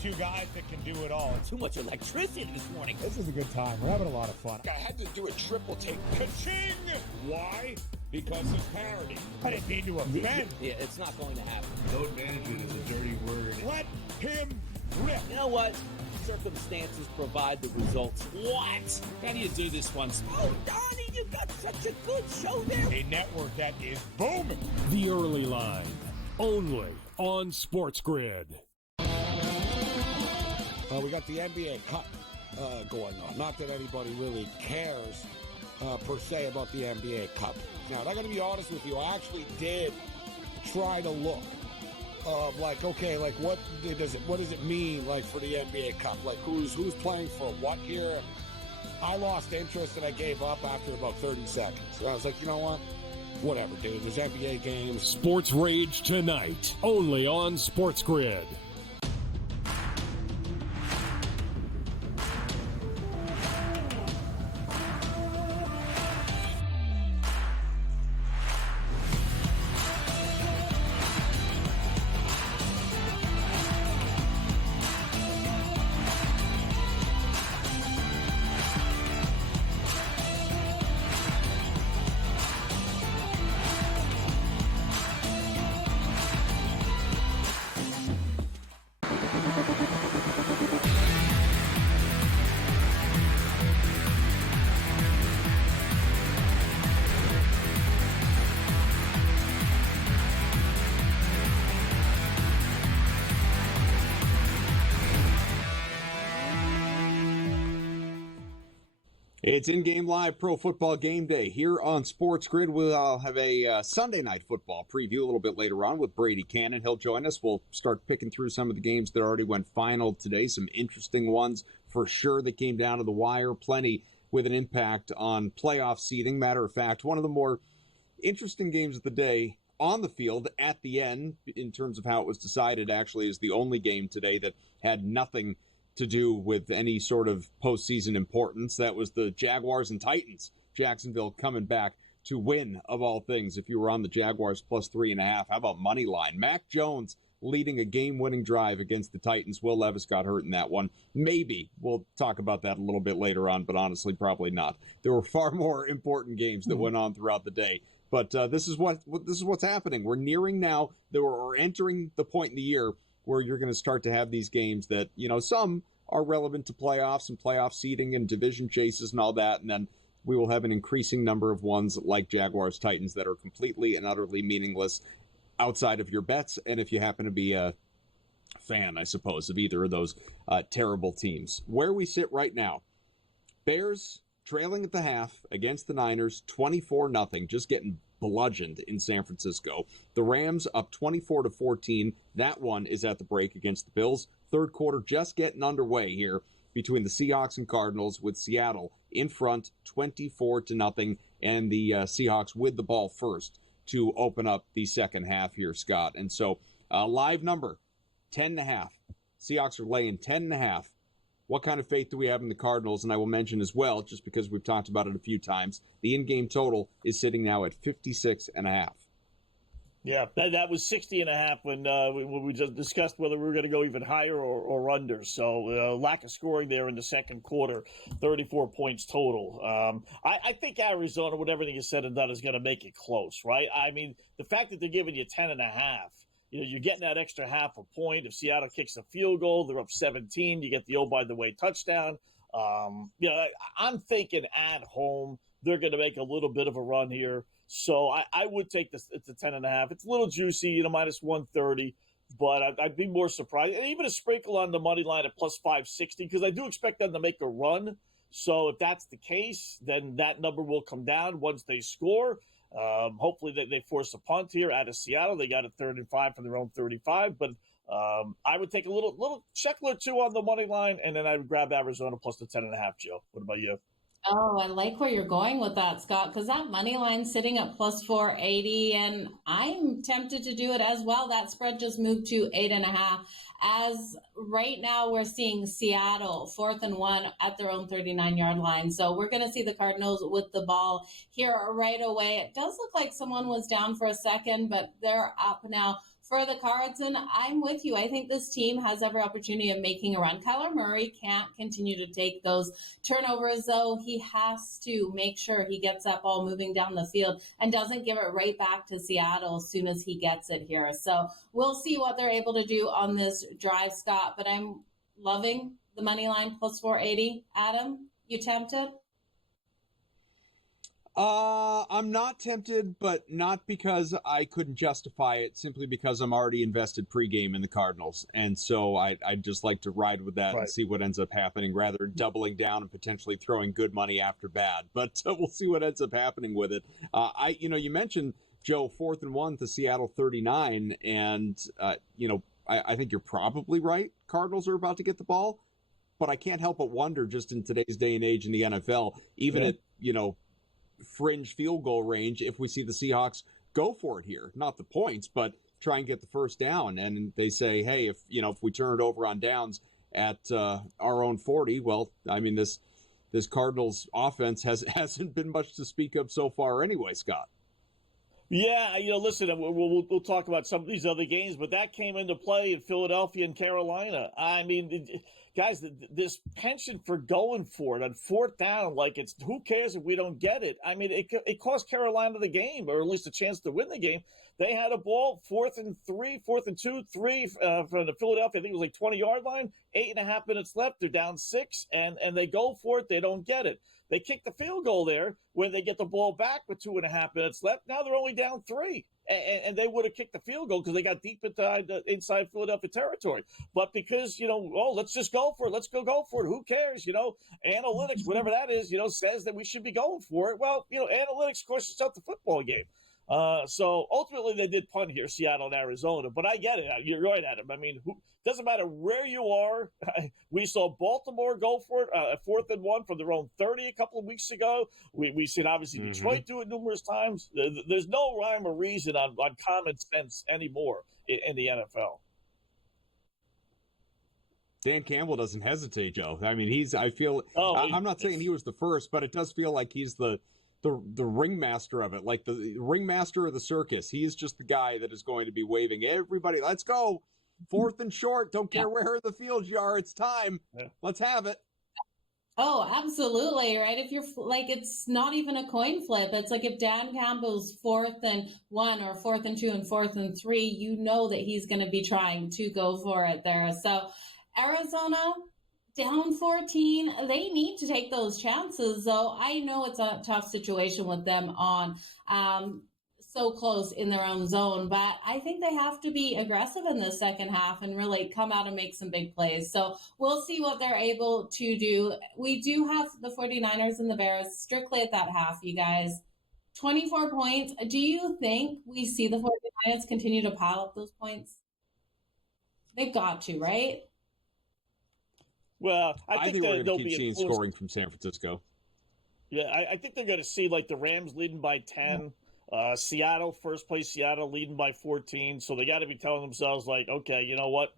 two guys that can do it all. Too much electricity this morning. This is a good time. We're having a lot of fun. I had to do a triple take. Ka-ching! Why? Because of parity. I didn't mean to offend. Yeah, it's not going to happen. Load management is a dirty word. Let him rip. You know what? Circumstances provide the results. What? How do you do this one? Oh, Donnie, you got such a good show there. A network that is booming. The Early Line, only on SportsGrid. We got the NBA Cup going on. Not that anybody really cares per se about the NBA Cup. Now, I got to be honest with you. I actually did try to look of like, okay, like what does it mean like for the NBA Cup? Like who's playing for what here? And I lost interest and I gave up after about 30 seconds. And I was like, you know what? Whatever, dude. There's NBA games. Sports Rage tonight, only on SportsGrid. It's in-game live pro football game day here on SportsGrid. We'll have a Sunday night football preview a little bit later on with Brady Cannon. He'll join us. We'll start picking through some of the games that already went final today. Some interesting ones for sure that came down to the wire. Plenty with an impact on playoff seeding. Matter of fact, one of the more interesting games of the day on the field at the end, in terms of how it was decided, actually is the only game today that had nothing to do with any sort of postseason importance. That was the Jaguars and Titans. Jacksonville coming back to win, of all things. If you were on the Jaguars plus 3.5, how about money line? Mac Jones leading a game-winning drive against the Titans. Will Levis got hurt in that one. Maybe we'll talk about that a little bit later on, but honestly, probably not. There were far more important games that went on throughout the day. But this is what's happening. We're nearing now that we're entering the point in the year where you're going to start to have these games that, you know, some are relevant to playoffs and playoff seeding and division chases and all that. And then we will have an increasing number of ones like Jaguars Titans that are completely and utterly meaningless outside of your bets. And if you happen to be a fan, I suppose, of either of those terrible teams. Where we sit right now, Bears trailing at the half against the Niners, 24-0, just getting bludgeoned in San Francisco. The Rams up 24-14. That one is at the break against the Bills. Third quarter just getting underway here between the Seahawks and Cardinals, with Seattle in front 24-0, and the Seahawks with the ball first to open up the second half here, Scott. And so live number 10.5. Seahawks are laying 10.5. What kind of faith do we have in the Cardinals? And I will mention as well, just because we've talked about it a few times, the in-game total is sitting now at 56.5. Yeah, that was 60.5 when we just discussed whether we were going to go even higher or under. So lack of scoring there in the second quarter, 34 points total. I think Arizona, with everything is said and done, is going to make it close, right? I mean, the fact that they're giving you 10.5, you know, you're getting that extra half a point. If Seattle kicks a field goal, they're up 17. You get the by-the-way touchdown. You know, I'm thinking at home they're going to make a little bit of a run here. So I would take this. It's a 10.5. It's a little juicy, you know, minus 130. But I'd be more surprised. And even a sprinkle on the money line at plus 560, because I do expect them to make a run. So if that's the case, then that number will come down once they score. Hopefully they force a punt here out of Seattle. They got a 35 from their own 35. But I would take a little shekel or two on the money line, and then I would grab Arizona plus the 10.5, Joe. What about you? Oh, I like where you're going with that, Scott, because that money line's sitting at plus 480, and I'm tempted to do it as well. That spread just moved to 8.5. As right now we're seeing Seattle 4th and 1 at their own 39-yard line. So we're going to see the Cardinals with the ball here right away. It does look like someone was down for a second, but they're up now for the Cards, and I'm with you. I think this team has every opportunity of making a run. Kyler Murray can't continue to take those turnovers, though. He has to make sure he gets that ball moving down the field and doesn't give it right back to Seattle as soon as he gets it here. So we'll see what they're able to do on this drive, Scott, but I'm loving the money line plus 480. Adam, you tempted? I'm not tempted, but not because I couldn't justify it, simply because I'm already invested pregame in the Cardinals. And so I'd just like to ride with that and see what ends up happening rather than doubling down and potentially throwing good money after bad. But we'll see what ends up happening with it. You mentioned, Joe, 4th and 1 to Seattle 39. And, I think you're probably right. Cardinals are about to get the ball. But I can't help but wonder, just in today's day and age in the NFL, even at, fringe field goal range, if we see the Seahawks go for it here, not the points, but try and get the first down. And they say, hey, if we turn it over on downs at our own 40, well, I mean, this Cardinals offense hasn't been much to speak of so far anyway, Scott. Yeah, listen, we'll talk about some of these other games, but that came into play in Philadelphia and Carolina. I mean, guys, this penchant for going for it on 4th down, like it's who cares if we don't get it? I mean, it cost Carolina the game, or at least a chance to win the game. They had a ball 4th and 3, 4th and 2, 3 from the Philadelphia. I think it was like 20-yard line. 8.5 minutes left. They're down 6, and they go for it. They don't get it. They kick the field goal there when they get the ball back with 2.5 minutes left. Now they're only down 3. And they would have kicked the field goal because they got deep inside Philadelphia territory. But because, let's just go for it. Let's go for it. Who cares? Analytics, whatever that is, says that we should be going for it. Well, analytics costs out the football game. So ultimately they did punt here, Seattle and Arizona. But I get it. You're right, Adam. I mean, doesn't matter where you are. We saw Baltimore go for it at 4th and 1 from their own 30 a couple of weeks ago. We've seen, obviously, Detroit do it numerous times. There's no rhyme or reason on common sense anymore in the NFL. Dan Campbell doesn't hesitate, Joe. I mean, I'm not saying he was the first, but it does feel like he's the ringmaster of it, like the ringmaster of the circus. He is just the guy that is going to be waving everybody. Let's go. 4th and short. Don't care where in the field you are. It's time. Yeah. Let's have it. Oh, absolutely. Right. If you're it's not even a coin flip. It's like if Dan Campbell's 4th and 1 or 4th and 2 and 4th and 3, that he's going to be trying to go for it there. So Arizona, down 14, they need to take those chances, though. I know it's a tough situation with them on so close in their own zone, but I think they have to be aggressive in the second half and really come out and make some big plays. So we'll see what they're able to do. We do have the 49ers and the Bears strictly at that half, you guys. 24 points. Do you think we see the 49ers continue to pile up those points? They've got to, right? Well, I think we're going to keep seeing scoring from San Francisco. Yeah, I think they're going to see like the Rams leading by 10, Seattle, first place Seattle leading by 14. So they got to be telling themselves like, okay, you know what?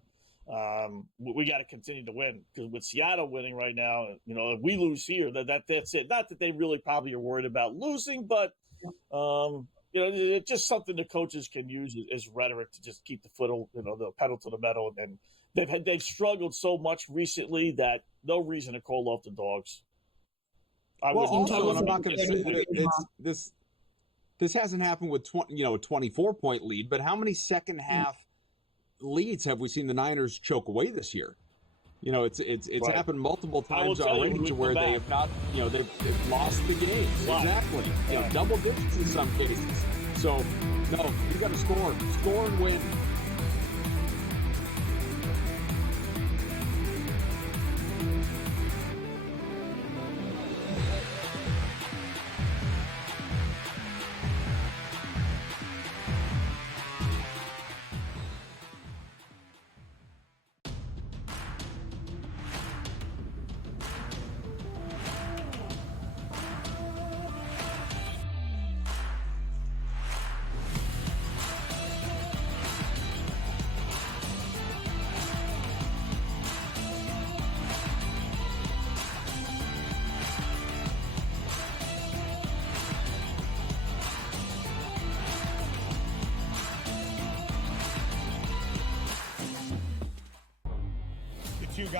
We got to continue to win, because with Seattle winning right now, if we lose here, that's it. Not that they really probably are worried about losing, but it's just something the coaches can use as rhetoric to just keep the the pedal to the metal. And they've struggled so much recently that no reason to call off the dogs. I'm not going to say this hasn't happened with a 24-point lead, but how many second half leads have we seen the Niners choke away this year? It's right. Happened multiple times already to where they have not, they've lost the games. Exactly. Double digits in some cases. So, no, you got to score and win.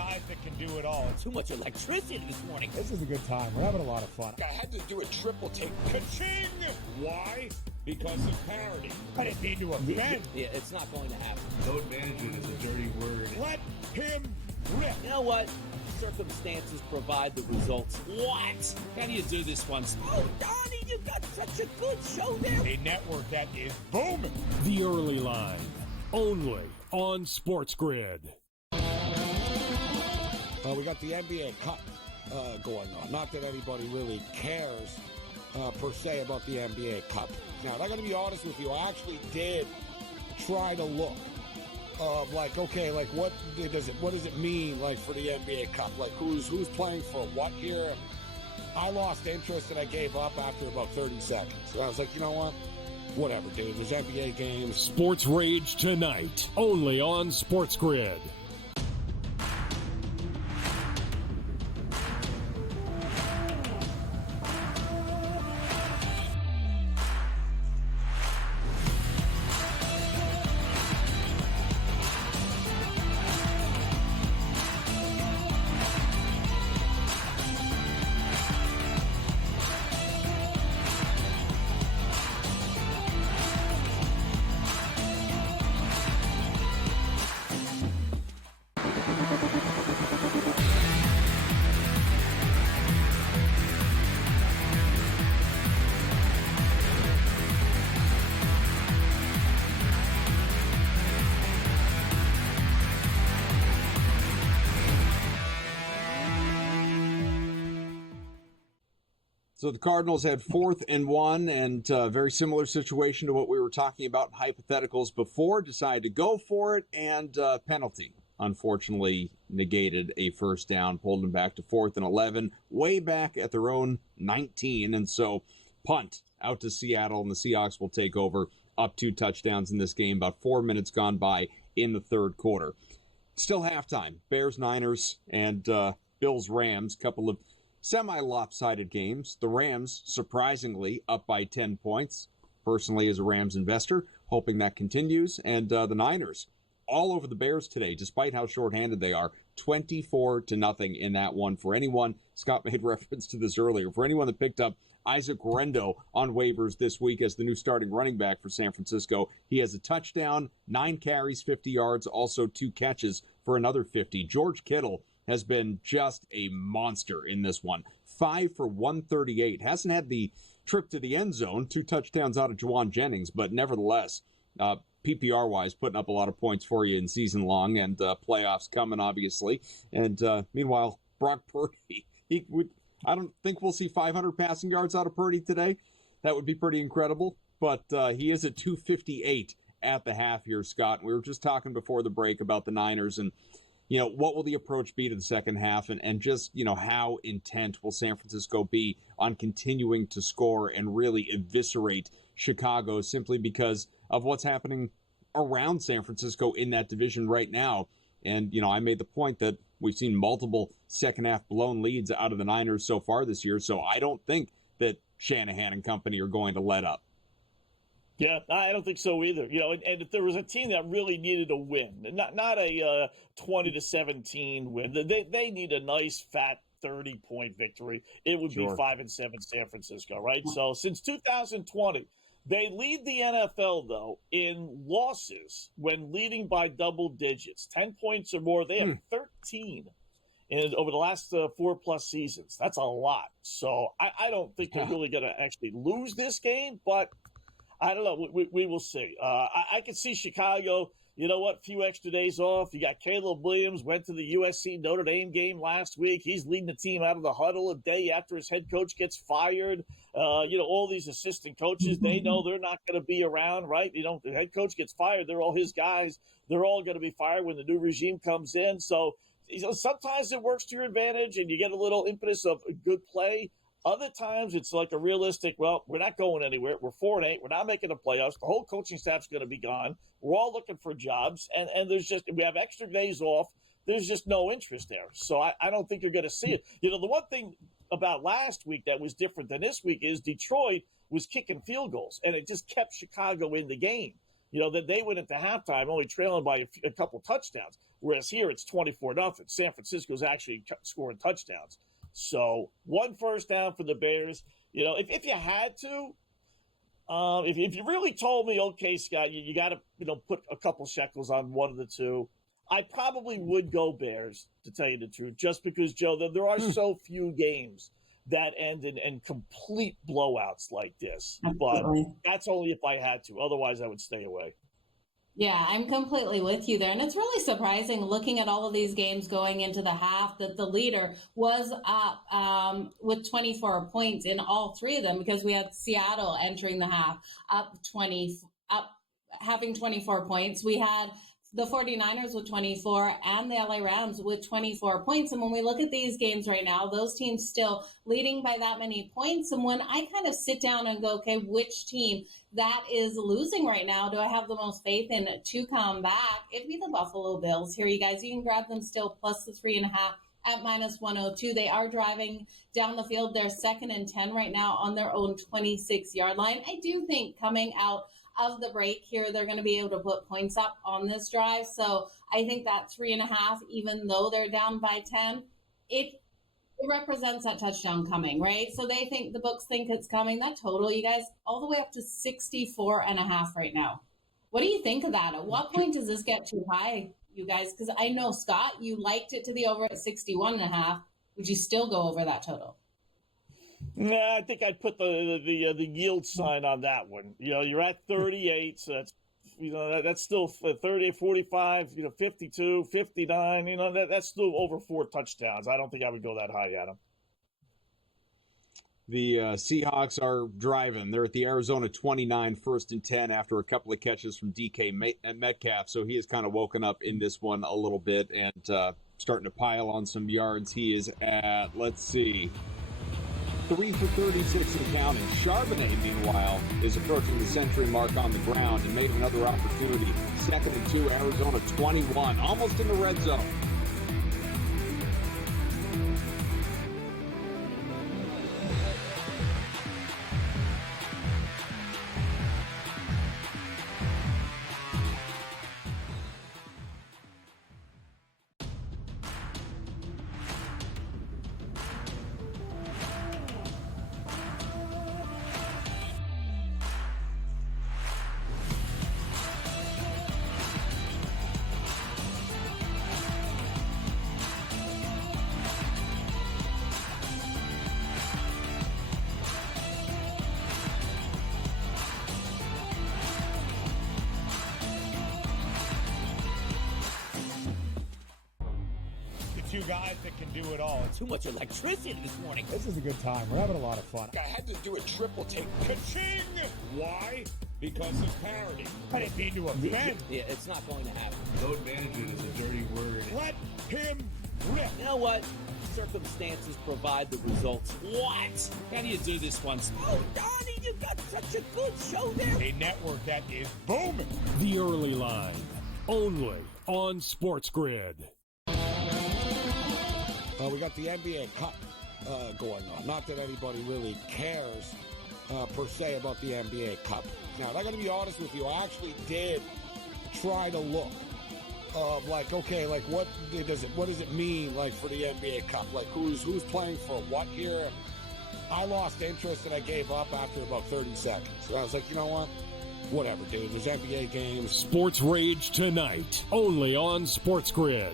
guys that can do it all. Too much electricity this morning. This is a good time. We're having a lot of fun. I had to do a triple take. Ka-ching! Why? Because of parity. I didn't mean to offend. Yeah, it's not going to happen. Load management is a dirty word. Let him rip. You know what? Circumstances provide the results. What? How do you do this once? Oh, Donnie, you got such a good show there. A network that is booming. The Early Line, only on SportsGrid. We got the NBA Cup going on. Not that anybody really cares per se about the NBA Cup. Now, I got to be honest with you. I actually did try to look of like, okay, like what does it mean like for the NBA Cup? Like who's playing for what here? I lost interest and I gave up after about 30 seconds. And I was like, you know what? Whatever, dude. There's NBA games. Sports Rage tonight, only on SportsGrid. So the Cardinals had 4th and 1, and very similar situation to what we were talking about in hypotheticals before. Decided to go for it, and penalty unfortunately negated a first down, pulled them back to 4th and 11, way back at their own 19. And so punt out to Seattle, and the Seahawks will take over, up 2 touchdowns in this game. About 4 minutes gone by in the third quarter. Still halftime. Bears, Niners, and Bills, Rams. Couple of semi-lopsided games. The Rams, surprisingly, up by 10 points. Personally, as a Rams investor, hoping that continues. And the Niners, all over the Bears today, despite how shorthanded they are. 24-0 in that one. For anyone, Scott made reference to this earlier, for anyone that picked up Isaac Rendo on waivers this week as the new starting running back for San Francisco, he has a touchdown, 9 carries, 50 yards, also 2 catches for another 50. George Kittle has been just a monster in this one. 5 for 138. Hasn't had the trip to the end zone. 2 touchdowns out of Juwan Jennings, but nevertheless, PPR-wise, putting up a lot of points for you in season long, and playoffs coming, obviously. And meanwhile, Brock Purdy, I don't think we'll see 500 passing yards out of Purdy today. That would be pretty incredible. But he is at 258 at the half here, Scott. We were just talking before the break about the Niners and, what will the approach be to the second half, and just, how intent will San Francisco be on continuing to score and really eviscerate Chicago simply because of what's happening around San Francisco in that division right now. And, I made the point that we've seen multiple second half blown leads out of the Niners so far this year. So I don't think that Shanahan and company are going to let up. Yeah, I don't think so either. And if there was a team that really needed a win, not a 20-17 win, they need a nice fat 30-point victory. It would be 5-7 San Francisco, right? So since 2020, they lead the NFL though in losses when leading by double digits, 10 points or more. They have 13 over the last 4+ seasons. That's a lot. So I don't think they're really going to actually lose this game, but I don't know. We will see. I can see Chicago, few extra days off. You got Caleb Williams, went to the USC Notre Dame game last week. He's leading the team out of the huddle a day after his head coach gets fired. All these assistant coaches, they know they're not going to be around, right? The head coach gets fired. They're all his guys. They're all going to be fired when the new regime comes in. So, sometimes it works to your advantage and you get a little impetus of good play. Other times it's like a realistic, well, we're not going anywhere. We're 4-8. We're not making the playoffs. The whole coaching staff's going to be gone. We're all looking for jobs. And we have extra days off. There's just no interest there. So I don't think you're going to see it. The one thing about last week that was different than this week is Detroit was kicking field goals, and it just kept Chicago in the game. That they went into halftime only trailing by a couple touchdowns. Whereas here it's 24-0. San Francisco's actually scoring touchdowns. So 1 first down for the Bears. You know, if you had to, if you really told me, okay, Scott, you got to put a couple shekels on one of the two, I probably would go Bears, to tell you the truth, just because, Joe, there are so few games that end in complete blowouts like this. Absolutely. But that's only if I had to. Otherwise, I would stay away. Yeah, I'm completely with you there. And it's really surprising looking at all of these games going into the half that the leader was up with 24 points in all 3 of them, because we had Seattle entering the half having 24 points. We had the 49ers with 24 and the LA Rams with 24 points. And when we look at these games right now, those teams still leading by that many points. And when I kind of sit down and go, okay, which team that is losing right now do I have the most faith in to come back? It'd be the Buffalo Bills here, you guys. You can grab them still plus the 3.5 at minus 102. They are driving down the field. They're 2nd and 10 right now on their own 26-yard line. I do think coming out of the break here, they're going to be able to put points up on this drive. So I think that 3.5, even though they're down by 10, it represents that touchdown coming, right? So the books think it's coming. That total, you guys, all the way up to 64.5 right now. What do you think of that? At what point does this get too high, you guys? Because I know, Scott, you liked it to be over at 61.5. Would you still go over that total? Nah, I think I'd put the yield sign on that one. You know, you're at 38, so that's still 38, 45, 52, 59. That's still over 4 touchdowns. I don't think I would go that high, Adam. The Seahawks are driving. They're at the Arizona 29, 1st and 10 after a couple of catches from DK Metcalf. So he has kind of woken up in this one a little bit and starting to pile on some yards. He is at, let's see, 3 for 36 and counting. Charbonnet, meanwhile, is approaching the century mark on the ground and made another opportunity. 2nd and 2, Arizona 21, almost in the red zone. Two guys that can do it all. Too much electricity this morning. This is a good time. We're having a lot of fun. I had to do a triple take. Ka-ching! Why? Because of parity. I didn't mean to offend. Yeah, it's not going to happen. Load management is a dirty word. Let him rip. You know what? Circumstances provide the results. What? How do you do this once? Oh, Donnie, you got such a good show there. A network that is booming. The Early Line, only on SportsGrid. We got the NBA Cup going on. Not that anybody really cares per se about the NBA Cup. Now, I got to be honest with you. I actually did try to look of what does it mean like for the NBA Cup? Like who's playing for what here? I lost interest and I gave up after about 30 seconds. So I was like, you know what? Whatever, dude. There's NBA games. Sports Rage tonight, only on SportsGrid.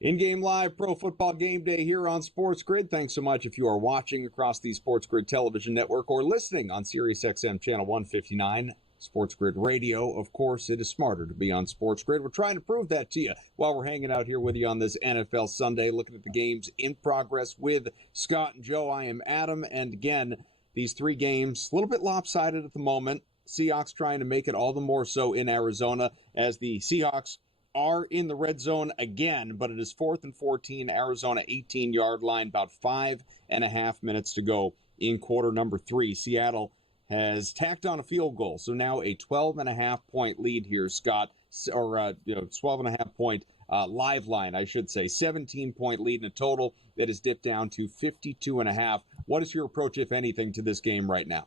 In-game live Pro Football Game Day here on SportsGrid. Thanks so much if you are watching across the SportsGrid television network or listening on SiriusXM channel 159. SportsGrid Radio, of course, it is smarter to be on SportsGrid. We're trying to prove that to you while we're hanging out here with you on this NFL Sunday, looking at the games in progress with Scott and Joe. I am Adam, and again, these three games, a little bit lopsided at the moment. Seahawks trying to make it all the more so in Arizona as the Seahawks are in the red zone again, but it is 4th and 14, Arizona 18-yard line, about 5.5 minutes to go in quarter number 3. Seattle has tacked on a field goal, so now a 12.5-point lead here, Scott, or 12.5-point live line, I should say. 17-point lead in a total that is dipped down to 52.5. What is your approach, if anything, to this game right now?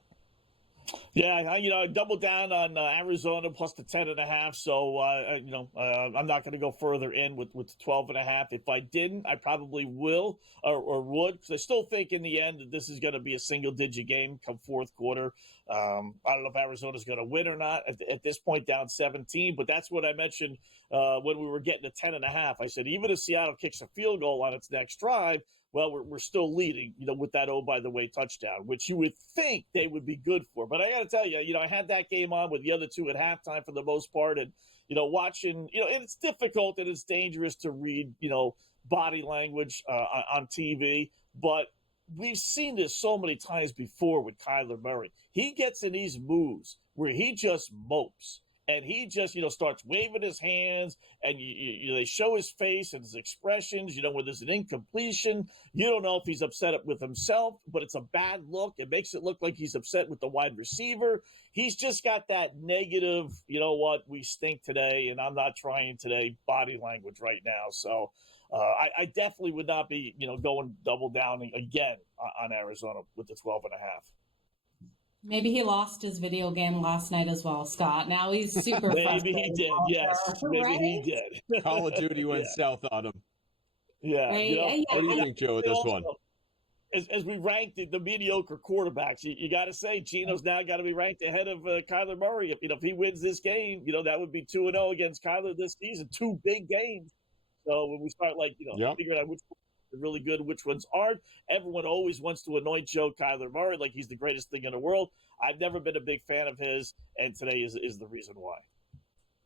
Yeah, I doubled down on Arizona plus the 10.5. So, I'm not going to go further in with 12.5. If I didn't, I probably will or would, because I still think in the end that this is going to be a single-digit game come fourth quarter. I don't know if Arizona's going to win or not at this point, down 17. But that's what I mentioned when we were getting to 10.5. I said even if Seattle kicks a field goal on its next drive, well, we're still leading, with that by-the-way touchdown, which you would think they would be good for. But I got to tell you, I had that game on with the other two at halftime for the most part. And, watching, and it's difficult and it's dangerous to read, body language on TV. But we've seen this so many times before with Kyler Murray. He gets in these moves where he just mopes. And he just, starts waving his hands, and they show his face and his expressions. When there's an incompletion, you don't know if he's upset with himself, but it's a bad look. It makes it look like he's upset with the wide receiver. He's just got that negative, we stink today, and I'm not trying today body language right now. So I definitely would not be, going double down again on Arizona with the 12.5. Maybe he lost his video game last night as well, Scott. Now he's super Maybe he did, yes. Maybe right? he did. Call of Duty went south on him. Yeah. Right? What do you think, Joe, with this one? As we ranked the mediocre quarterbacks, you got to say Geno's now got to be ranked ahead of Kyler Murray. If he wins this game, that would be 2-0 against Kyler this season. 2 big games. So when we start figuring out which are really good, which ones aren't. Everyone always wants to anoint Joe Kyler Murray like he's the greatest thing in the world. I've never been a big fan of his, and today is the reason why.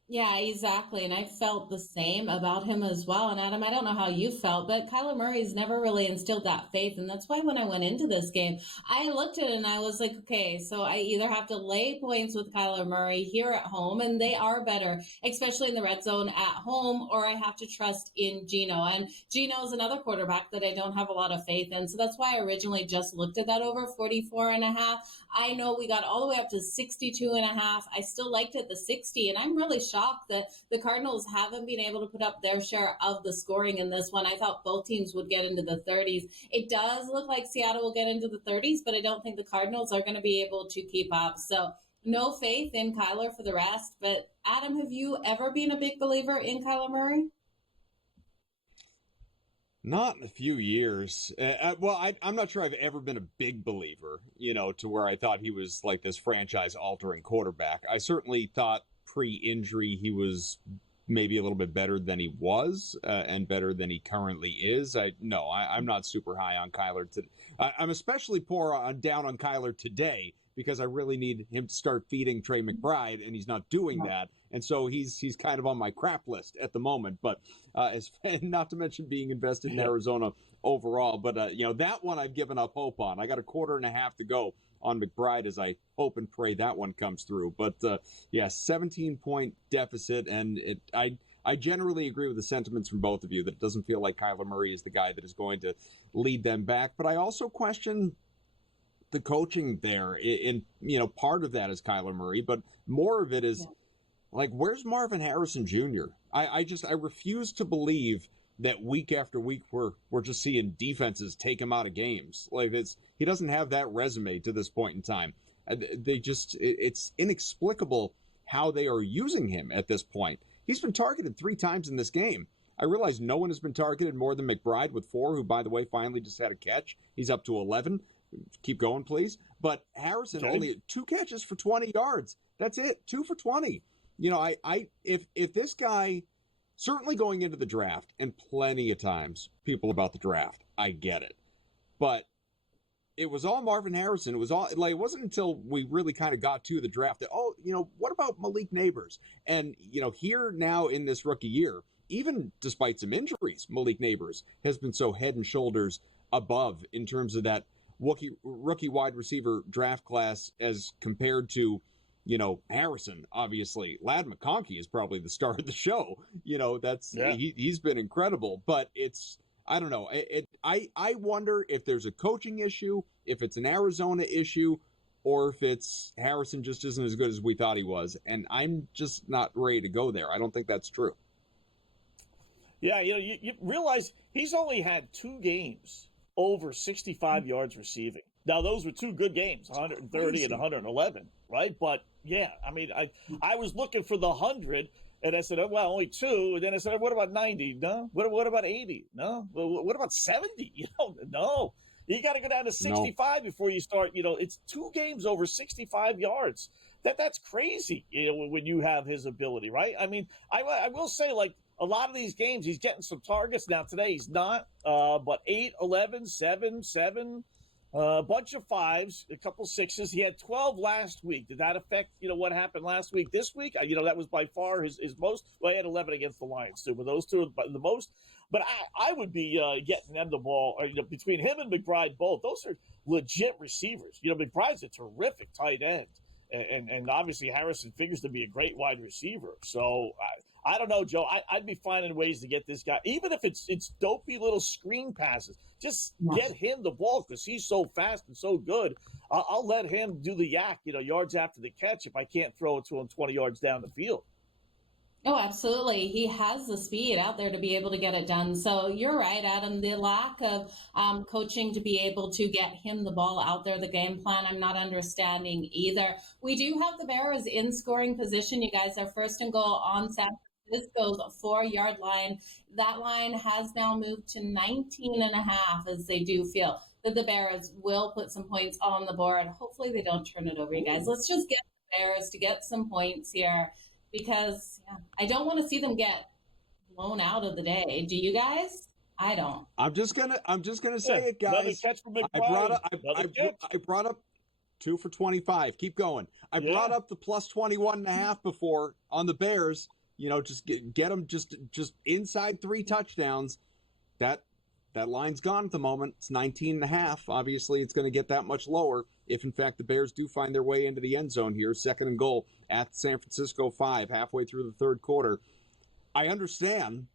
Yeah, exactly. And I felt the same about him as well. And Adam, I don't know how you felt, but Kyler Murray's never really instilled that faith. And that's why when I went into this game, I looked at it and I was like, okay, so I either have to lay points with Kyler Murray here at home, and they are better, especially in the red zone at home, or I have to trust in Geno. And Geno is another quarterback that I don't have a lot of faith in. So that's why I originally just looked at that over 44.5. I know we got all the way up to 62.5. I still liked it, the 60, and I'm really shocked that the Cardinals haven't been able to put up their share of the scoring in this one. I thought both teams would get into the 30s. It does look like Seattle will get into the 30s, but I don't think the Cardinals are going to be able to keep up. So no faith in Kyler for the rest. But Adam, have you ever been a big believer in Kyler Murray? Not in a few years. I'm not sure I've ever been a big believer, to where I thought he was like this franchise-altering quarterback. I certainly thought pre-injury he was maybe a little bit better than he was and better than he currently is. I'm not super high on Kyler. I'm especially down on Kyler today because I really need him to start feeding Trey McBride, and he's not doing that. And so he's kind of on my crap list at the moment. But not to mention being invested in Arizona overall. But, that one I've given up hope on. I got a 1.25 to go on McBride as I hope and pray that one comes through. But, 17-point deficit. And I generally agree with the sentiments from both of you that it doesn't feel like Kyler Murray is the guy that is going to lead them back. But I also question the coaching there. Part of that is Kyler Murray, but more of it is like, where's Marvin Harrison Jr.? I refuse to believe that week after week we're just seeing defenses take him out of games. Like he doesn't have that resume to this point in time. It's inexplicable how they are using him at this point. He's been targeted 3 times in this game. I realize no one has been targeted more than McBride with 4, who, by the way, finally just had a catch. He's up to 11. Keep going, please. But Harrison only 2 catches for 20 yards. That's it. 2 for 20. If this guy certainly going into the draft, and plenty of times people about the draft, I get it. But it was all Marvin Harrison. It was all like, it wasn't until we really kind of got to the draft that, what about Malik Neighbors? And, here now in this rookie year, even despite some injuries, Malik Neighbors has been so head and shoulders above in terms of that rookie wide receiver draft class as compared to, Harrison, obviously. Ladd McConkey is probably the star of the show. He's been incredible, but I don't know. I wonder if there's a coaching issue, if it's an Arizona issue, or if it's Harrison just isn't as good as we thought he was. And I'm just not ready to go there. I don't think that's true. Yeah, you realize he's only had 2 games over 65 yards receiving. Now, those were 2 good games, 130 and 111, right? But, yeah, I mean, I was looking for the 100, and I said, well, only 2. And then I said, what about 90? No. What about 80? No. Well, what about 70? No. You got to go down to 65 before you start. It's 2 games over 65 yards. That's crazy, when you have his ability, right? I mean, I will say, like, a lot of these games, he's getting some targets. Now, today he's not, but 8, 11, 7, 7, a bunch of 5s, a couple 6s. He had 12 last week. Did that affect, what happened last week? This week, that was by far his most. Well, he had 11 against the Lions, too, but those 2 are the most. But I would be getting them the ball, between him and McBride both. Those are legit receivers. McBride's a terrific tight end. And obviously Harrison figures to be a great wide receiver. So I don't know, Joe. I'd be finding ways to get this guy, even if it's dopey little screen passes. Just get him the ball because he's so fast and so good. I'll let him do the yak, yards after the catch if I can't throw it to him 20 yards down the field. Oh, absolutely. He has the speed out there to be able to get it done. So you're right, Adam. The lack of coaching to be able to get him the ball out there, the game plan, I'm not understanding either. We do have the Bears in scoring position. You guys are first and goal on San Francisco's 4-yard line. That line has now moved to 19.5 as they do feel that the Bears will put some points on the board. Hopefully they don't turn it over, you guys. Let's just get the Bears to get some points here, because I don't want to see them get blown out of the day. Do you guys? I don't. I'm just gonna say it, guys. Another catch from McBride. I brought up 2 for 25. Keep going. I brought up the plus 21.5 before on the Bears. Just get them just inside 3 touchdowns. That line's gone at the moment. It's 19.5. Obviously, it's going to get that much lower if, in fact, the Bears do find their way into the end zone here. Second and goal at the San Francisco 5, halfway through the third quarter. I understand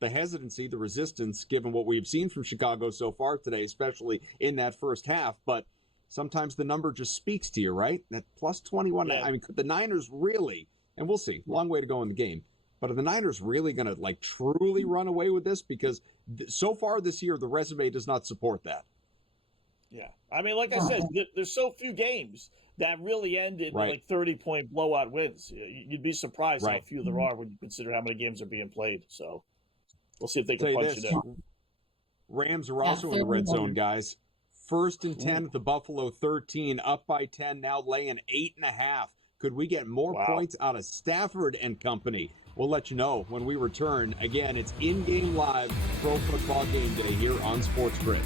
the hesitancy, the resistance, given what we've seen from Chicago so far today, especially in that first half. But sometimes the number just speaks to you, right? That plus 21. I mean, could the Niners really, and we'll see, long way to go in the game, but are the Niners really going to truly run away with this? Because so far this year, the resume does not support that. Yeah. I mean, like I said, there's so few games that really ended in 30-point blowout wins. You'd be surprised how few there are when you consider how many games are being played. So we'll see if they can punch it in. Rams are also in the red zone, guys. First and 10 at the Buffalo 13, up by 10, now laying 8.5. Could we get more points out of Stafford and company? We'll let you know when we return. Again, it's in-game live Pro Football Game Day here on SportsGrid.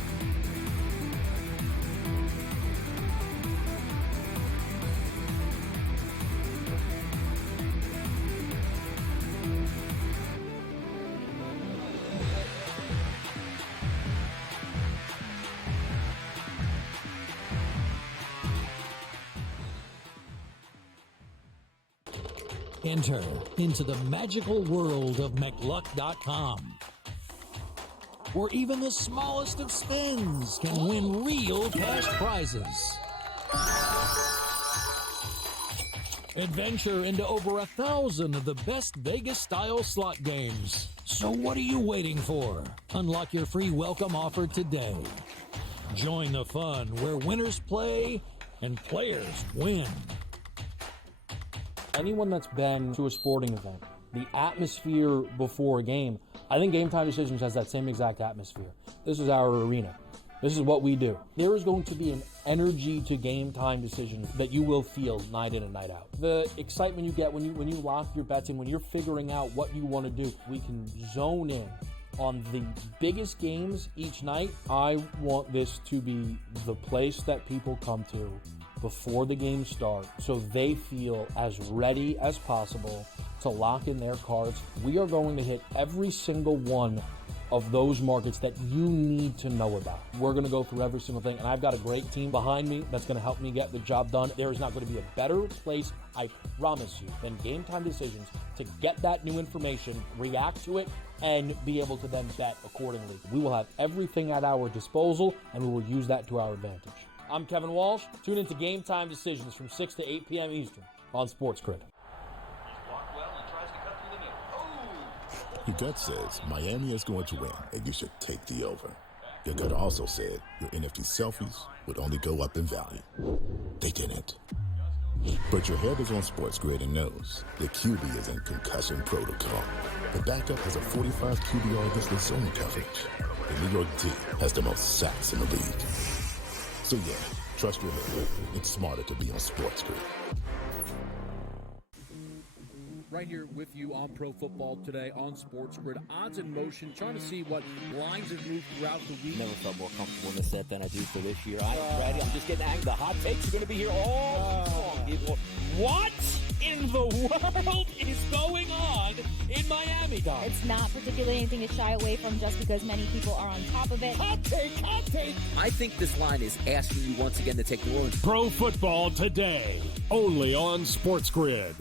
Enter into the magical world of McLuck.com, where even the smallest of spins can win real cash prizes. Adventure into over 1,000 of the best Vegas-style slot games. So what are you waiting for? Unlock your free welcome offer today. Join the fun where winners play and players win. Anyone that's been to a sporting event, the atmosphere before a game, I think Game Time Decisions has that same exact atmosphere. This is our arena. This is what we do. There is going to be an energy to game time decisions that you will feel night in and night out. The excitement you get when you lock your bets in, when you're figuring out what you want to do, we can zone in on the biggest games each night. I want this to be the place that people come to before the games start so they feel as ready as possible to lock in their cards. We are going to hit every single one of those markets that you need to know about. We're going to go through every single thing, and I've got a great team behind me that's going to help me get the job done. There is not going to be a better place, I promise you, than Game Time Decisions to get that new information, react to it, and be able to then bet accordingly. We will have everything at our disposal, and we will use that to our advantage. I'm Kevin Walsh. Tune into Game Time Decisions from 6 to 8 p.m. Eastern on SportsGrid. Your gut says Miami is going to win, and you should take the over. Your gut also said your NFT selfies would only go up in value. They didn't. But your head is on SportsGrid and knows the QB is in concussion protocol. The backup has a 45 QBR against the zone coverage. The New York D has the most sacks in the league. So yeah, trust your head. It's smarter to be on SportsGrid. Right here with you on Pro Football Today on SportsGrid. Odds in motion, trying to see what lines have moved throughout the week. Never felt more comfortable in this set than I do for this year. I'm ready. I'm just getting angry. The hot takes are going to be here all long. What in the world is going on in Miami, Dom? It's not particularly anything to shy away from just because many people are on top of it. Hot take, hot take. I think this line is asking you once again to take New Orleans. Pro Football Today, only on SportsGrid.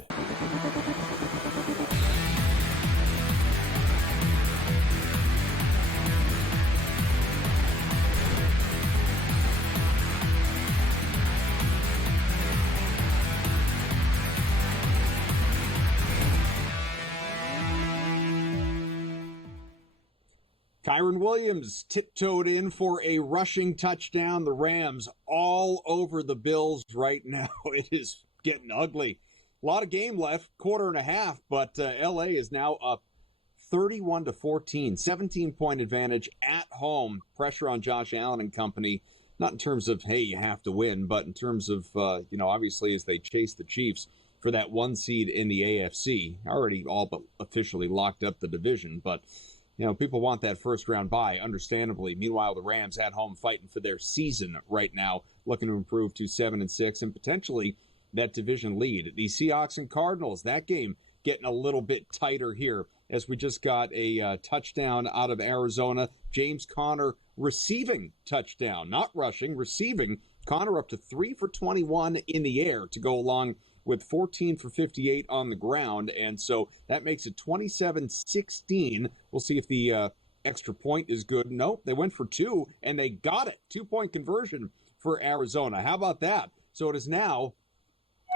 Kyren Williams tiptoed in for a rushing touchdown. The Rams all over the Bills right now. It is getting ugly. A lot of game left, quarter and a half, but LA is now up 31-14, 17-point advantage at home. Pressure on Josh Allen and company, not in terms of, hey, you have to win, but in terms of, obviously as they chase the Chiefs for that one seed in the AFC. Already all but officially locked up the division, but people want that first round bye, understandably. Meanwhile, the Rams at home fighting for their season right now, looking to improve to 7-6 and potentially that division lead. The Seahawks and Cardinals, that game getting a little bit tighter here as we just got a touchdown out of Arizona. James Conner receiving touchdown, not rushing, receiving. Conner up to 3 for 21 in the air to go along with 14 for 58 on the ground. And so that makes it 27-16. We'll see if the extra point is good. No, they went for 2, and they got it. 2-point conversion for Arizona. How about that? So it is now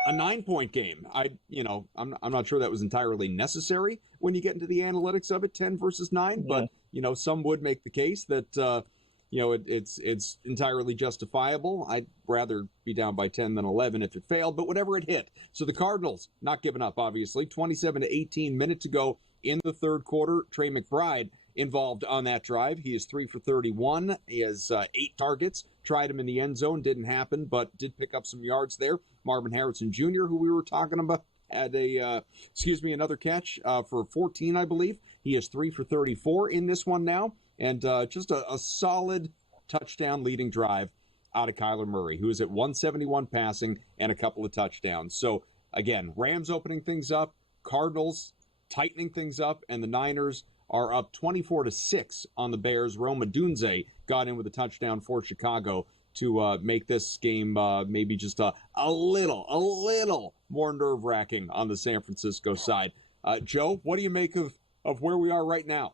a 9-point game. I'm not sure that was entirely necessary when you get into the analytics of it, 10 versus 9. Yeah. But, some would make the case that, it's entirely justifiable. I'd rather be down by 10 than 11 if it failed, but whatever it hit. So the Cardinals not giving up, obviously. 27-18, minute to go in the third quarter. Trey McBride involved on that drive. He is 3 for 31. He has 8 targets. Tried him in the end zone. Didn't happen, but did pick up some yards there. Marvin Harrison Jr., who we were talking about, had another catch for 14, I believe. He is 3 for 34 in this one now. And just a solid touchdown leading drive out of Kyler Murray, who is at 171 passing and a couple of touchdowns. So, again, Rams opening things up, Cardinals tightening things up, and the Niners are up 24-6 on the Bears. Rome Odunze got in with a touchdown for Chicago to make this game maybe just a little more nerve-wracking on the San Francisco side. Joe, what do you make of where we are right now?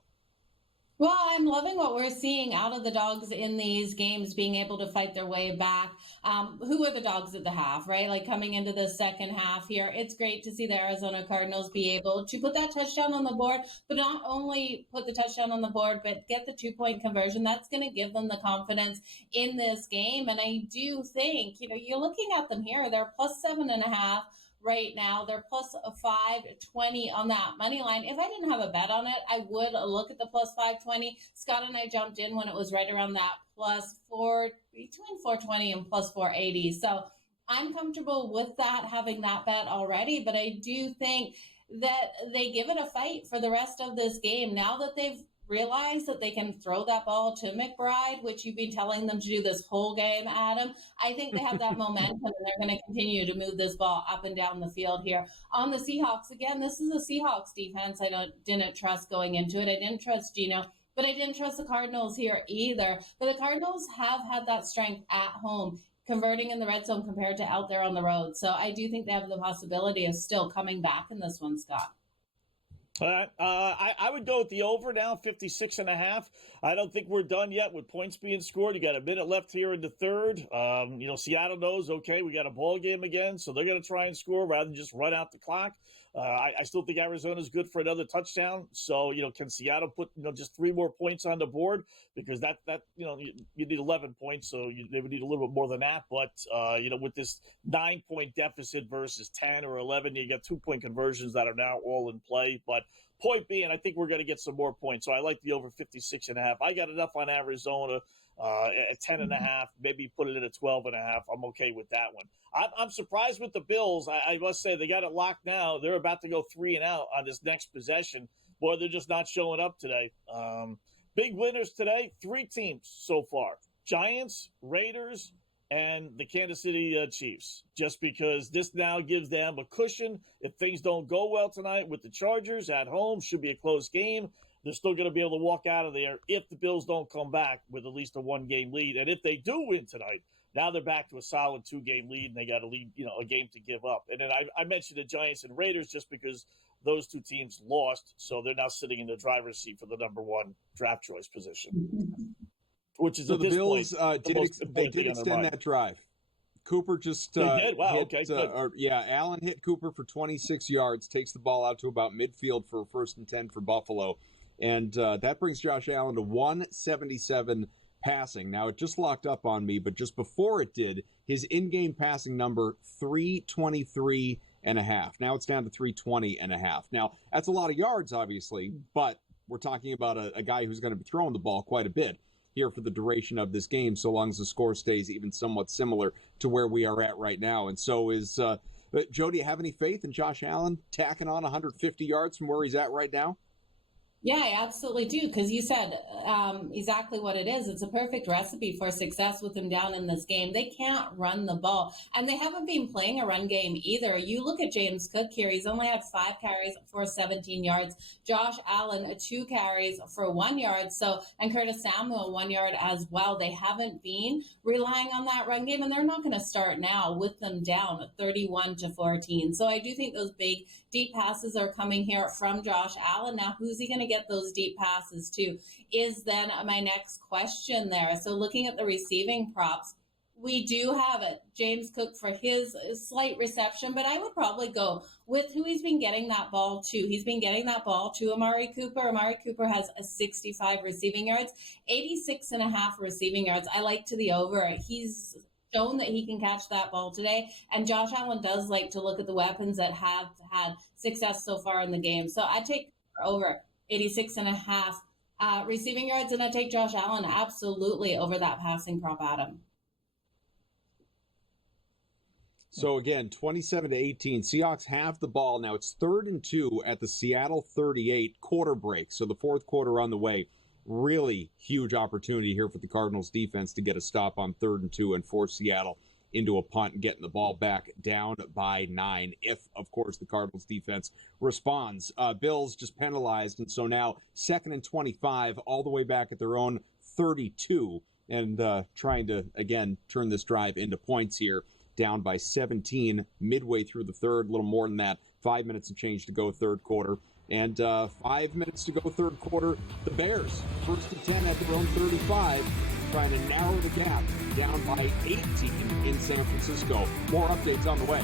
Well, I'm loving what we're seeing out of the Dogs in these games, being able to fight their way back. Who are the Dogs at the half, right? Like coming into the second half here, it's great to see the Arizona Cardinals be able to put that touchdown on the board, but not only put the touchdown on the board, but get the 2-point conversion. That's going to give them the confidence in this game. And I do think, you're looking at them here, they're plus 7.5. right now. They're plus 520 on that money line. If I didn't have a bet on it, I would look at the plus 520. Scott and I jumped in when it was right around that between 420 and plus 480. So I'm comfortable with that, having that bet already, but I do think that they give it a fight for the rest of this game. Now that they've realized that they can throw that ball to McBride, which you've been telling them to do this whole game, Adam, I think they have that momentum, and they're going to continue to move this ball up and down the field here. On the Seahawks, again, this is a Seahawks defense I didn't trust going into it. I didn't trust Geno, but I didn't trust the Cardinals here either. But the Cardinals have had that strength at home, converting in the red zone compared to out there on the road. So I do think they have the possibility of still coming back in this one, Scott. All right. I would go with the over now, 56.5. I don't think we're done yet with points being scored. You got a minute left here in the third. Seattle knows, okay, we got a ball game again, so they're going to try and score rather than just run out the clock. I still think Arizona's good for another touchdown. So, can Seattle put, just 3 more points on the board? Because that you need 11 points, so they would need a little bit more than that. But, with this 9-point deficit versus 10 or 11, you got 2-point conversions that are now all in play. But point being, I think we're going to get some more points. So I like the over 56.5. I got enough on Arizona at 10.5, maybe put it in at 12.5. I'm okay with that one. I'm surprised with the Bills. I must say, they got it locked now. They're about to go 3 and out on this next possession. Boy, they're just not showing up today. Big winners today, 3 teams so far. Giants, Raiders, and the Kansas City Chiefs. Just because this now gives them a cushion. If things don't go well tonight with the Chargers at home, should be a close game. They're still going to be able to walk out of there if the Bills don't come back with at least a 1-game lead. And if they do win tonight, now they're back to a solid 2-game lead, and they got to lead, a game to give up. And then I mentioned the Giants and Raiders just because those 2 teams lost, so they're now sitting in the driver's seat for the number 1 draft choice position. Which is so at the this Bills point, they did extend that drive. Cooper just did? Wow, hit, okay, Allen hit Cooper for 26 yards, takes the ball out to about midfield for a 1st and 10 for Buffalo. And that brings Josh Allen to 177 passing. Now, it just locked up on me, but just before it did, his in-game passing number, 323.5. Now it's down to 320.5. Now, that's a lot of yards, obviously, but we're talking about a guy who's going to be throwing the ball quite a bit here for the duration of this game, so long as the score stays even somewhat similar to where we are at right now. And so is, Joe, do you have any faith in Josh Allen tacking on 150 yards from where he's at right now? Yeah, I absolutely do, because you said exactly what it is. It's a perfect recipe for success with them down in this game. They can't run the ball, and they haven't been playing a run game either. You look at James Cook here. He's only had 5 carries for 17 yards. Josh Allen, 2 carries for 1 yard. And Curtis Samuel, 1 yard as well. They haven't been relying on that run game, and they're not going to start now with them down 31-14. So I do think those big, deep passes are coming here from Josh Allen. Now, who's he going to get those deep passes to is then my next question there. So looking at the receiving props, we do have it. James Cook for his slight reception, but I would probably go with who he's been getting that ball to. He's been getting that ball to Amari Cooper. Amari Cooper has a 65 receiving yards, 86.5 receiving yards. I like to the over. He's shown that he can catch that ball today. And Josh Allen does like to look at the weapons that have had success so far in the game. So I take over 86.5 receiving yards, and I take Josh Allen absolutely over that passing prop, Adam. So again, 27-18. Seahawks have the ball. Now it's 3rd and 2 at the Seattle 38, quarter break. So the 4th quarter on the way. Really huge opportunity here for the Cardinals defense to get a stop on 3rd and 2 and force Seattle into a punt and getting the ball back down by 9 if, of course, the Cardinals defense responds. Bills just penalized, and so now 2nd and 25 all the way back at their own 32 and trying to, again, turn this drive into points here, down by 17 midway through the 3rd, a little more than that, 5 minutes and change to go 3rd quarter. And 5 minutes to go 3rd quarter, the Bears, 1st and 10 at their own 35, trying to narrow the gap down by 18 in San Francisco. More updates on the way.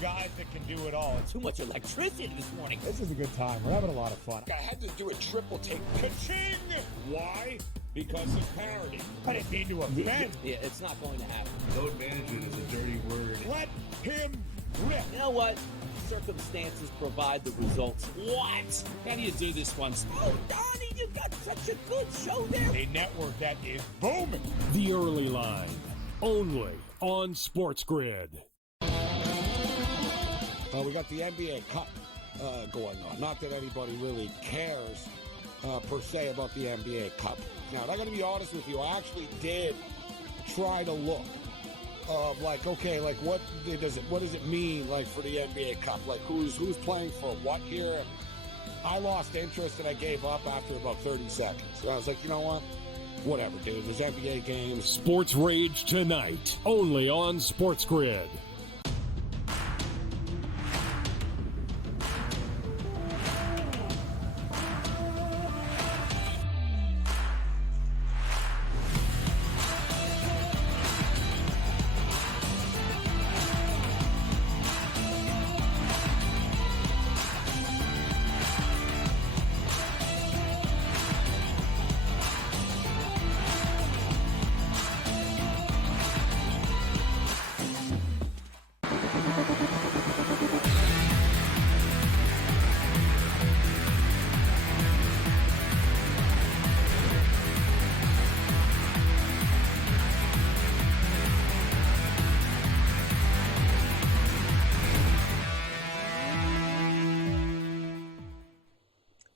guys that can do it all. Too much electricity this morning. This is a good time. We're having a lot of fun. I had to do a triple take. Ka-ching! Why? Because of parity. I didn't mean to offend. Yeah, it's not going to happen. Load management is a dirty word. Let him rip. You know what? Circumstances provide the results. What? How do you do this one? Oh, Donnie, you got such a good show there. A network that is booming. The Early Line, only on SportsGrid. We got the NBA Cup going on. Not that anybody really cares per se about the NBA Cup. Now, I got to be honest with you. I actually did try to look of like, okay, like what does it mean like for the NBA Cup? Like who's playing for what here? And I lost interest and I gave up after about 30 seconds. So I was like, you know what? Whatever, dude. There's NBA games. Sports Rage tonight, only on SportsGrid.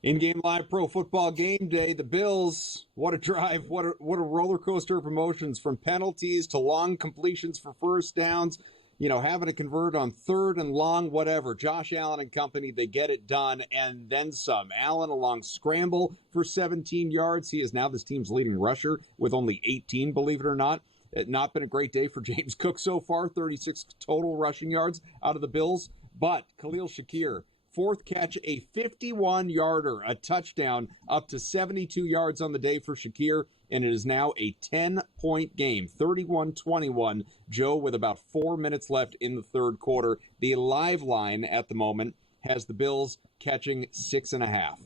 In-game live pro football game day, the Bills, what a drive, what a roller coaster of emotions, from penalties to long completions for first downs, having to convert on third and long, whatever. Josh Allen and company, they get it done, and then some. Allen a long scramble for 17 yards. He is now this team's leading rusher with only 18, believe it or not. It's not been a great day for James Cook so far, 36 total rushing yards out of the Bills. But Khalil Shakir, fourth catch, a 51-yarder, a touchdown, up to 72 yards on the day for Shakir, and it is now a 10-point game, 31-21. Joe, with about 4 minutes left in the third quarter. The live line at the moment has the Bills catching 6.5.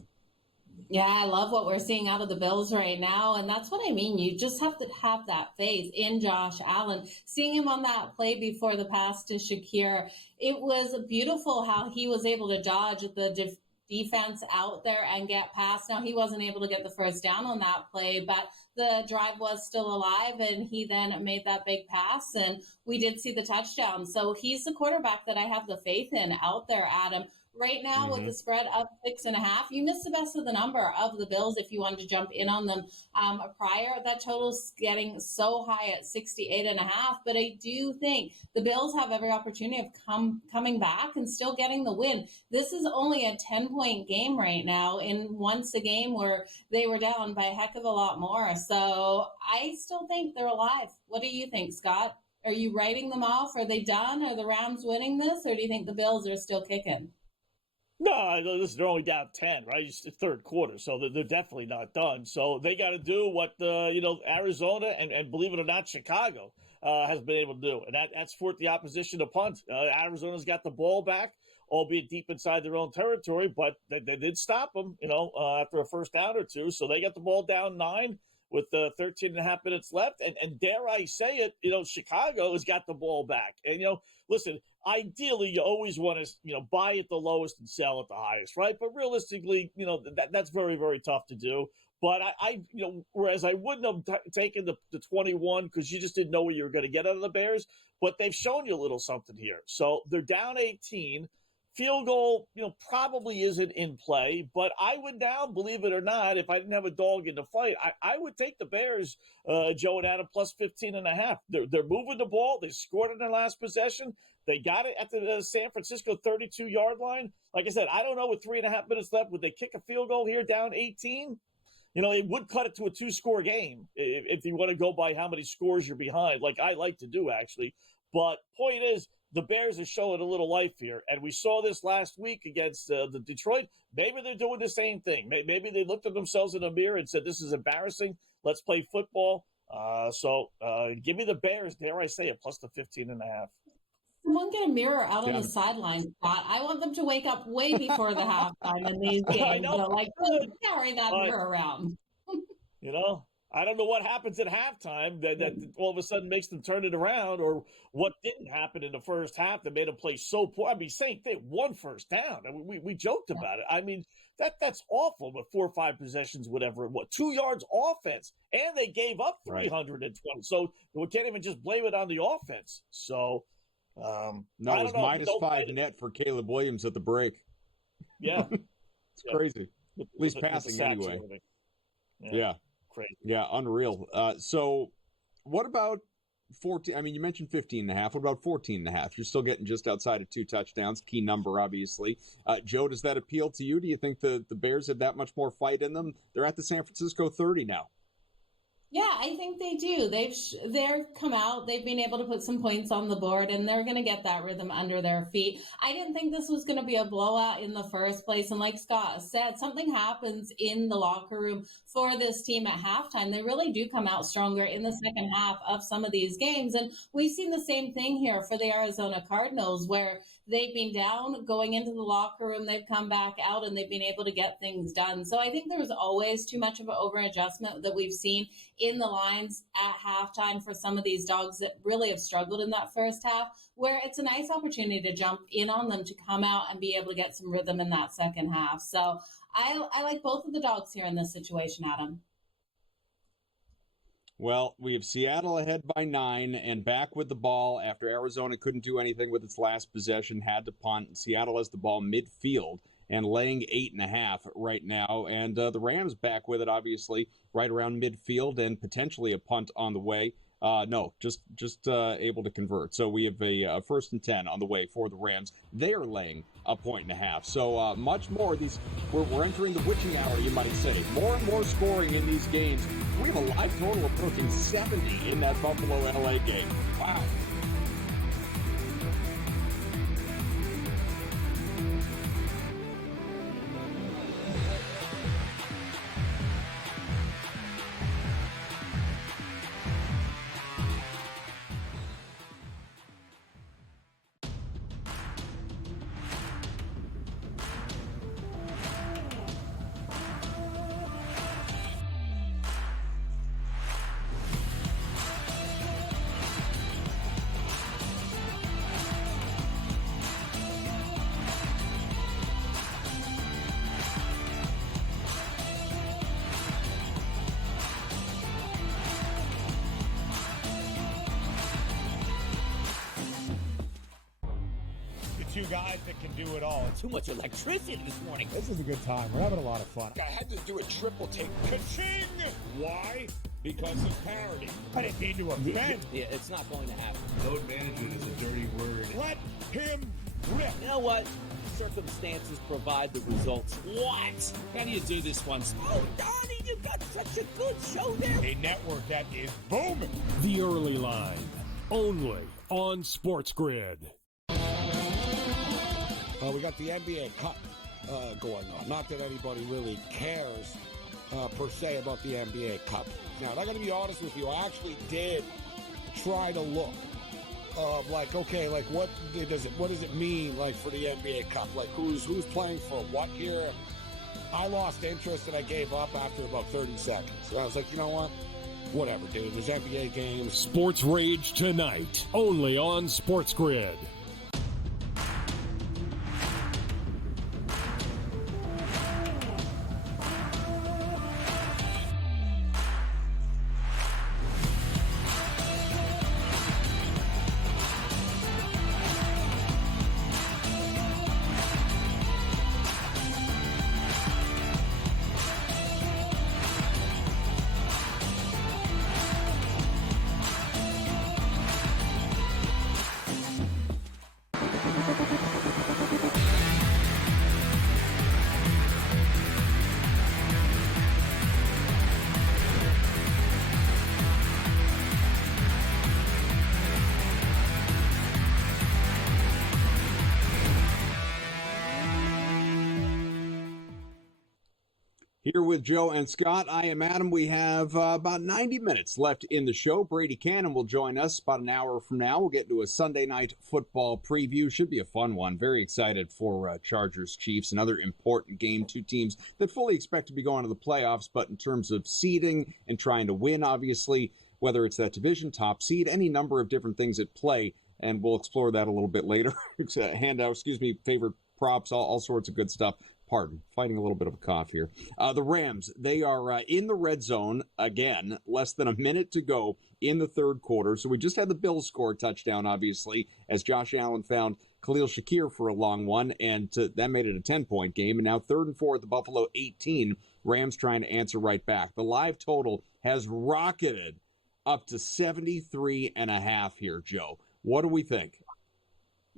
Yeah, I love what we're seeing out of the Bills right now. And that's what I mean. You just have to have that faith in Josh Allen. Seeing him on that play before the pass to Shakir, it was beautiful how he was able to dodge the defense out there and get past. Now, he wasn't able to get the first down on that play, but the drive was still alive, and he then made that big pass, and we did see the touchdown. So he's the quarterback that I have the faith in out there, Adam. Right now, with the spread up 6.5, you missed the best of the number of the Bills if you wanted to jump in on them prior. That total's getting so high at 68.5, but I do think the Bills have every opportunity of coming back and still getting the win. This is only a 10-point game right now, in once a game where they were down by a heck of a lot more. So I still think they're alive. What do you think, Scott? Are you writing them off? Are they done? Are the Rams winning this? Or do you think the Bills are still kicking? No, listen, they're only down 10, right? It's the third quarter, so they're definitely not done. So they got to do what, Arizona and believe it or not, Chicago has been able to do. And that's forced the opposition to punt. Arizona's got the ball back, albeit deep inside their own territory, but they did stop them, after a first down or two. So they got the ball down 9 with 13 and a half minutes left. And dare I say it, Chicago has got the ball back. And, listen, ideally, you always want to, buy at the lowest and sell at the highest, right? But realistically, that's very, very tough to do. But whereas I wouldn't have taken the 21 because you just didn't know what you were going to get out of the Bears, but they've shown you a little something here. So they're down 18. Field goal, probably isn't in play, but I would now, believe it or not, if I didn't have a dog in the fight, I would take the Bears, Joe and Adam, plus 15.5. They're moving the ball. They scored in their last possession. They got it at the San Francisco 32-yard line. Like I said, I don't know, with 3.5 minutes left, would they kick a field goal here down 18? It would cut it to a 2-score game if you want to go by how many scores you're behind, like I like to do, actually. But point is, the Bears are showing a little life here, and we saw this last week against the Detroit. Maybe they're doing the same thing. Maybe they looked at themselves in the mirror and said, this is embarrassing. Let's play football. So give me the Bears, dare I say it, plus the 15.5. someone get a mirror out on the sideline, Scott? I want them to wake up way before the halftime in these games. I know. So, like, don't carry that mirror around. You know, I don't know what happens at halftime that all of a sudden makes them turn it around, or what didn't happen in the first half that made them play so poor. I mean, same thing, one first down. I mean, we joked about it. I mean, that's awful with 4 or 5 possessions, whatever it was. 2 yards offense, and they gave up 320. So we can't even just blame it on the offense. So, no, it was -5 net for Caleb Williams at the break. Yeah. It's crazy. At least passing anyway. Yeah. Crazy. Yeah, unreal. So what about 14? I mean, you mentioned 15.5. What about 14.5? You're still getting just outside of 2 touchdowns. Key number, obviously. Joe, does that appeal to you? Do you think the Bears have that much more fight in them? They're at the San Francisco 30 now. Yeah, I think they do. They've come out. They've been able to put some points on the board, and they're going to get that rhythm under their feet. I didn't think this was going to be a blowout in the first place. And like Scott said, something happens in the locker room for this team at halftime. They really do come out stronger in the second half of some of these games. And we've seen the same thing here for the Arizona Cardinals, where they've been down going into the locker room. They've come back out and they've been able to get things done. So I think there's always too much of an over-adjustment that we've seen in the lines at halftime for some of these dogs that really have struggled in that first half, where it's a nice opportunity to jump in on them to come out and be able to get some rhythm in that second half. So I like both of the dogs here in this situation, Adam. Well, we have Seattle ahead by 9 and back with the ball after Arizona couldn't do anything with its last possession, had to punt. Seattle has the ball midfield and laying 8.5 right now. And the Rams back with it, obviously, right around midfield and potentially a punt on the way. No, just able to convert. So we have a 1st and 10 on the way for the Rams. They are laying 1.5. So much more. We're entering the witching hour, you might say. More and more scoring in these games. We have a live total approaching 70 in that Buffalo-LA game. Wow. Two guys that can do it all. Too much electricity this morning. This is a good time. We're having a lot of fun. I had to do a triple take. Ka-ching! Why? Because of parity. I didn't mean to offend. Yeah, it's not going to happen. Load management is a dirty word. Let him rip. You know what? Circumstances provide the results. What? How do you do this one? Oh, Donnie, you got such a good show there. A network that is booming. The Early Line, only on SportsGrid. We got the NBA Cup going on. Not that anybody really cares per se about the NBA Cup. Now, I got to be honest with you. I actually did try to look like, okay, like what does it mean like for the NBA Cup? Like who's playing for what here? I lost interest and I gave up after about 30 seconds. I was like, you know what? Whatever, dude. There's NBA games. Sports Rage tonight, only on SportsGrid. Here with Joe and Scott, I am Adam. We have about 90 minutes left in the show. Brady Cannon will join us about an hour from now. We'll get into a Sunday night football preview. Should be a fun one. Very excited for Chargers-Chiefs, another important game. Two teams that fully expect to be going to the playoffs, but in terms of seeding and trying to win, obviously, whether it's that division, top seed, any number of different things at play, and we'll explore that a little bit later. Favorite props, all sorts of good stuff. Pardon, fighting a little bit of a cough here. The Rams, they are in the red zone again, less than a minute to go in the third quarter. So we just had the Bills score a touchdown, obviously, as Josh Allen found Khalil Shakir for a long one, and that made it a 10-point game. And now 3rd and 4 at the Buffalo 18, Rams trying to answer right back. The live total has rocketed up to 73.5 here, Joe. What do we think?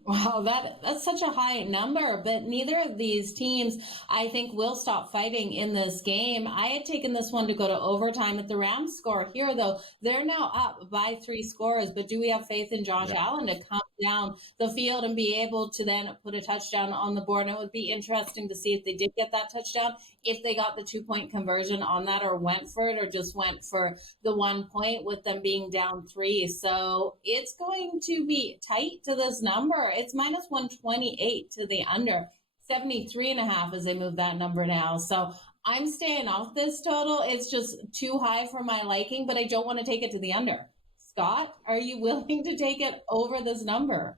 Wow, that's such a high number, but neither of these teams, I think, will stop fighting in this game. I had taken this one to go to overtime. If the Rams score here, though, they're now up by 3 scores, but do we have faith in Josh Allen to come down the field and be able to then put a touchdown on the board? And it would be interesting to see if they did get that touchdown, if they got the 2-point conversion on that or went for it or just went for the 1 point with them being down 3. So it's going to be tight to this number. It's minus 128 to the under, 73.5 as they move that number now. So I'm staying off this total. It's just too high for my liking, but I don't want to take it to the under. Scott, are you willing to take it over this number?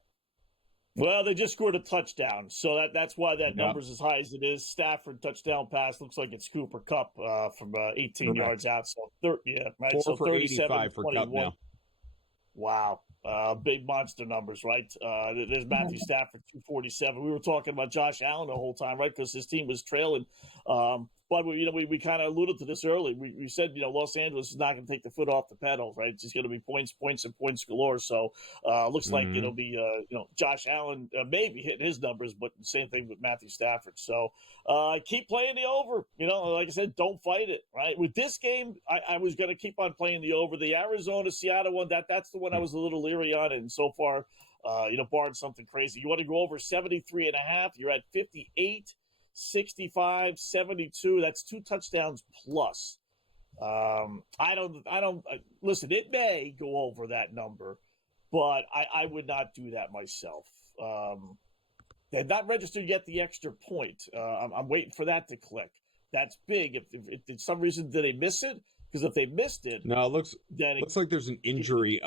Well, they just scored a touchdown, so that's why that number's as high as it is. Stafford touchdown pass looks like it's Cooper Kupp from 18 yards out. So 4 for 85 for Kupp now. Wow. Big monster numbers, right? There's Matthew Stafford, 247. We were talking about Josh Allen the whole time, right? Because his team was trailing. But we kind of alluded to this early. We said, Los Angeles is not going to take the foot off the pedal, right? It's just going to be points, and points galore. So looks like it'll be, Josh Allen maybe hitting his numbers, but the same thing with Matthew Stafford. So keep playing the over. Like I said, don't fight it, right? With this game, I was going to keep on playing the over. The Arizona-Seattle one, that's the one I was a little leery on, and so far, barring something crazy. You want to go over 73.5, you're at 58. 65, 72, that's 2 touchdowns plus. I don't listen, it may go over that number, but I would not do that myself. They're not registered yet the extra point. I'm waiting for that to click. That's big. If for some reason, did they miss it? Because if they missed it, no, it looks like there's an injury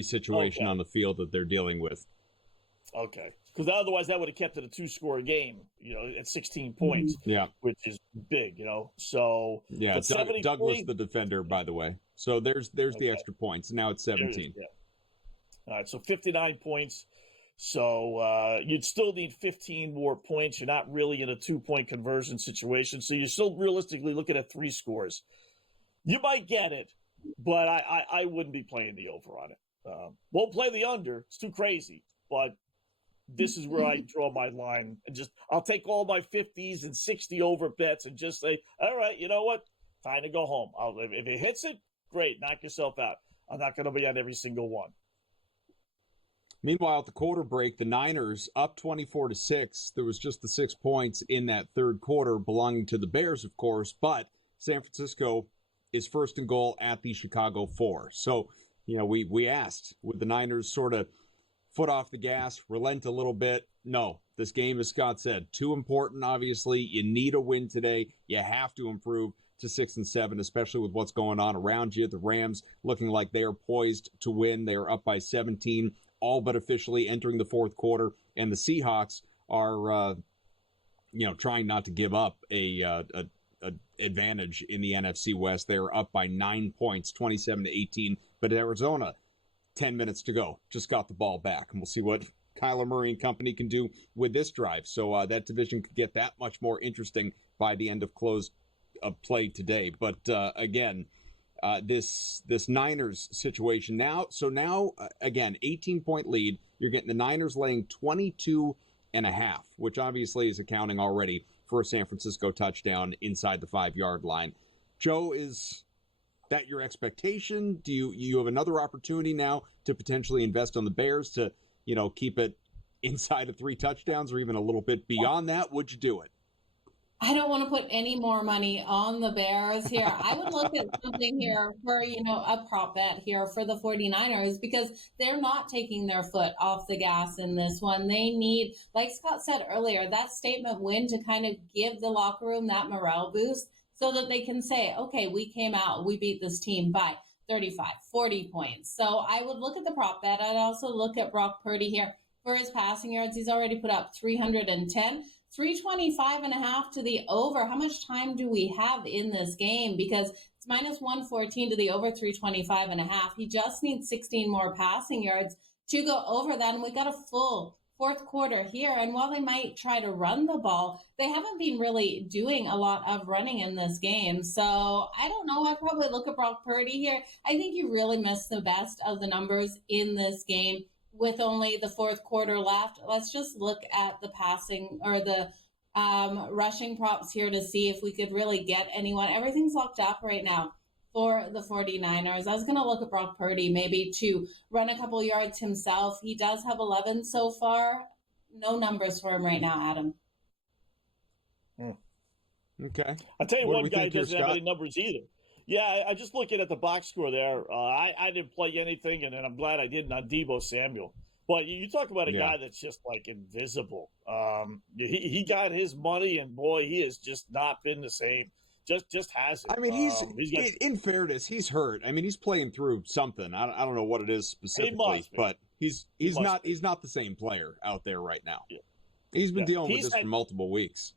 situation on the field that they're dealing with. Okay. Because otherwise that would have kept it a 2-score game, at 16 points. Yeah. Which is big, So yeah, Doug was the defender, by the way. So there's the extra points. Now it's 17. All right, so 59 points. So you'd still need 15 more points. You're not really in a 2-point conversion situation. So you're still realistically looking at 3 scores. You might get it, but I wouldn't be playing the over on it. Won't play the under. It's too crazy. But this is where I draw my line, and I'll take all my 50s and 60 over bets and just say, all right, you know what? Time to go home. If it hits it, great, knock yourself out. I'm not going to be on every single one. Meanwhile, at the quarter break, the Niners up 24-6. There was just the 6 points in that third quarter belonging to the Bears, of course, but San Francisco is first and goal at the Chicago 4. So, we asked, would the Niners sort of foot off the gas, relent a little bit? No, this game, as Scott said, too important, obviously. You need a win today. You have to improve to 6-7, especially with what's going on around you. The Rams looking like they are poised to win. They are up by 17, all but officially entering the fourth quarter. And the Seahawks are, trying not to give up a advantage in the NFC West. They're up by 9 points, 27-18. But Arizona, 10 minutes to go, just got the ball back. And we'll see what Kyler Murray and company can do with this drive. So that division could get that much more interesting by the end of close of play today. But again, this Niners situation now. So now, again, 18-point lead. You're getting the Niners laying 22.5, which obviously is accounting already for a San Francisco touchdown inside the 5-yard line. Joe, is that your expectation? Do you have another opportunity now to potentially invest on the Bears to, keep it inside of 3 touchdowns or even a little bit beyond that? Would you do it? I don't want to put any more money on the Bears here. I would look at something here for, a prop bet here for the 49ers because they're not taking their foot off the gas in this one. They need, like Scott said earlier, that statement win to kind of give the locker room that morale boost so that they can say, okay, we came out, we beat this team by 35, 40 points. So I would look at the prop bet. I'd also look at Brock Purdy here for his passing yards. He's already put up 310. 325.5 to the over. How much time do we have in this game? Because it's minus 114 to the over 325.5. He just needs 16 more passing yards to go over that. And we got a full fourth quarter here. And while they might try to run the ball, they haven't been really doing a lot of running in this game. So I don't know. I'd probably look at Brock Purdy here. I think you really missed the best of the numbers in this game. With only the fourth quarter left, let's just look at the passing or the rushing props here to see if we could really get anyone. Everything's locked up right now for the 49ers. I was going to look at Brock Purdy maybe to run a couple yards himself. He does have 11 so far. No numbers for him right now, Adam. Okay. I'll tell you one guy doesn't have any numbers either. Yeah, I just looking at the box score there. I didn't play anything, and I'm glad I didn't on Deebo Samuel. But you talk about a guy that's just like invisible. He got his money, and boy, he has just not been the same. Just hasn't. I mean, in fairness, he's hurt. I mean, he's playing through something. I don't know what it is specifically, but he's not the same player out there right now. Yeah. He's been dealing with this for multiple weeks.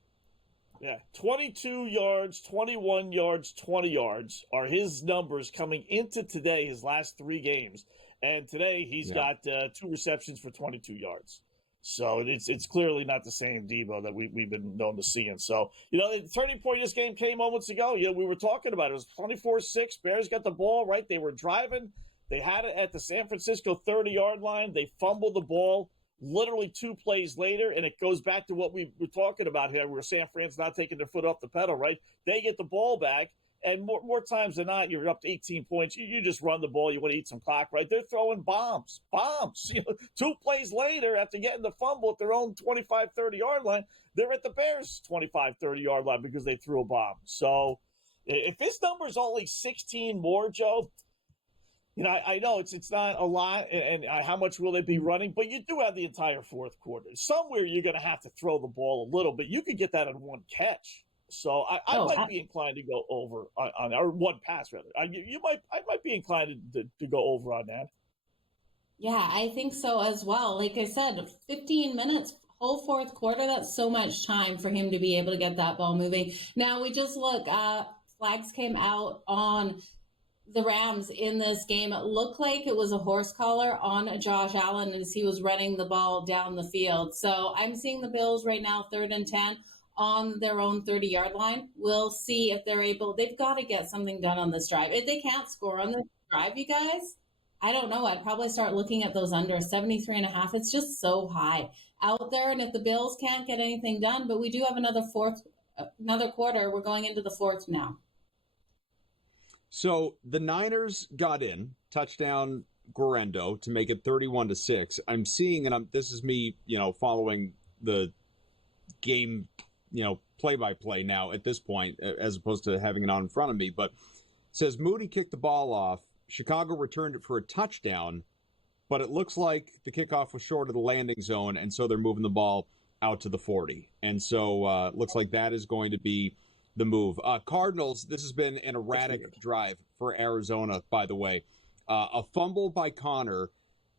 Yeah, 22 yards, 21 yards, 20 yards are his numbers coming into today, his last 3 games. And today he's got 2 receptions for 22 yards. So it's clearly not the same Deebo that we've been known to see. And so, the turning point of this game came moments ago. We were talking about it. It was 24-6. Bears got the ball, right? They were driving. They had it at the San Francisco 30-yard line. They fumbled the ball. Literally 2 plays later, and it goes back to what we were talking about here, where San Fran's not taking their foot off the pedal, right? They get the ball back, and more times than not, you're up to 18 points. You just run the ball. You want to eat some clock, right? They're throwing bombs. 2 plays later, after getting the fumble at their own 25, 30-yard line, they're at the Bears' 25, 30-yard line because they threw a bomb. So if his number's only 16 more, Joe, I know it's not a lot, and how much will they be running? But you do have the entire fourth quarter. Somewhere you're going to have to throw the ball a little bit. You could get that on one catch. So I might be inclined to go over on or one pass rather. I might be inclined to go over on that. Yeah, I think so as well. Like I said, 15 minutes. Whole fourth quarter, that's so much time for him to be able to get that ball moving. Now we just look, flags came out on the Rams in this game. It looked like it was a horse collar on Josh Allen as he was running the ball down the field. So I'm seeing the Bills right now, 3rd and 10 on their own 30-yard line. We'll see if they're able. They've got to get something done on this drive. If they can't score on this drive, you guys, I don't know. I'd probably start looking at those under 73.5. It's just so high out there. And if the Bills can't get anything done, but we do have another quarter. We're going into the fourth now. So the Niners got in, touchdown Guerrero to make it 31-6. I'm seeing, and this is me, following the game, play-by-play now at this point, as opposed to having it on in front of me. But it says Moody kicked the ball off. Chicago returned it for a touchdown, but it looks like the kickoff was short of the landing zone, and so they're moving the ball out to the 40. And so it looks like that is going to be the move. Cardinals, this has been an erratic drive for Arizona, by the way. A fumble by Connor,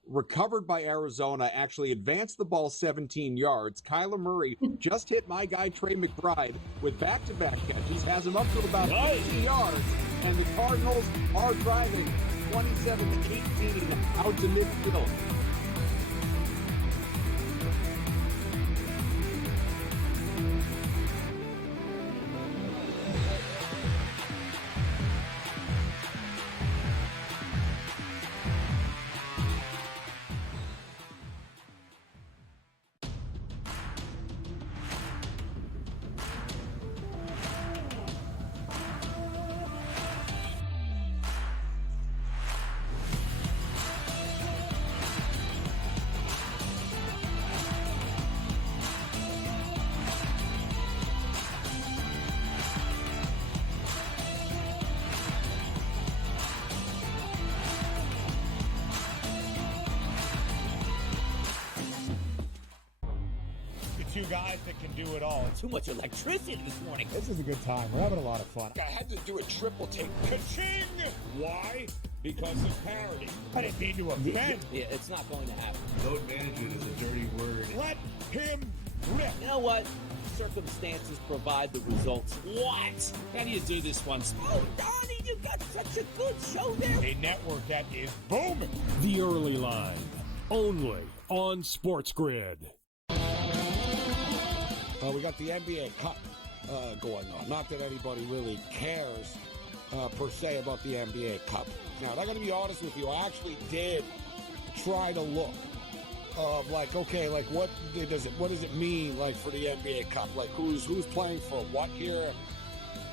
recovered by Arizona, actually advanced the ball 17 yards. Kyler Murray just hit my guy Trey McBride with back-to-back catches, has him up to about 18 yards, and the Cardinals are driving 27-18 out to midfield. guys that can do it all. Too much electricity this morning. This is a good time. We're having a lot of fun. I had to do a triple take. Ka-ching! Why? Because of parity. I didn't mean to offend. Yeah, it's not going to happen. Load management is a dirty word. Let him rip. You know what? Circumstances provide the results. What? How do you do this one? Oh, Donnie, you got such a good show there. A network that is booming. The early line, only on SportsGrid. We got the NBA Cup going on. Not that anybody really cares per se about the NBA Cup. Now, I got to be honest with you. I actually did try to look of like, okay, like what does it mean like for the NBA Cup? Like who's playing for what here?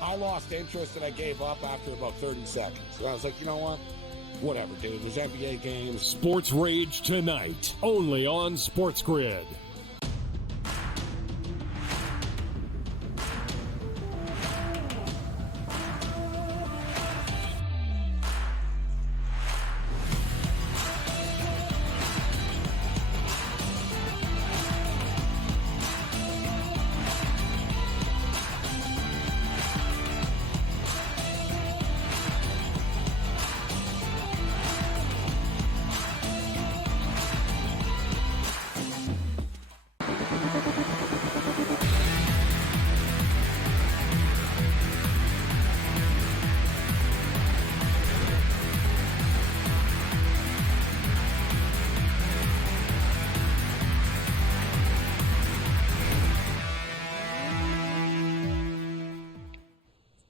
I lost interest and I gave up after about 30 seconds. And I was like, you know what? Whatever, dude. There's NBA games. Sports Rage tonight, only on SportsGrid.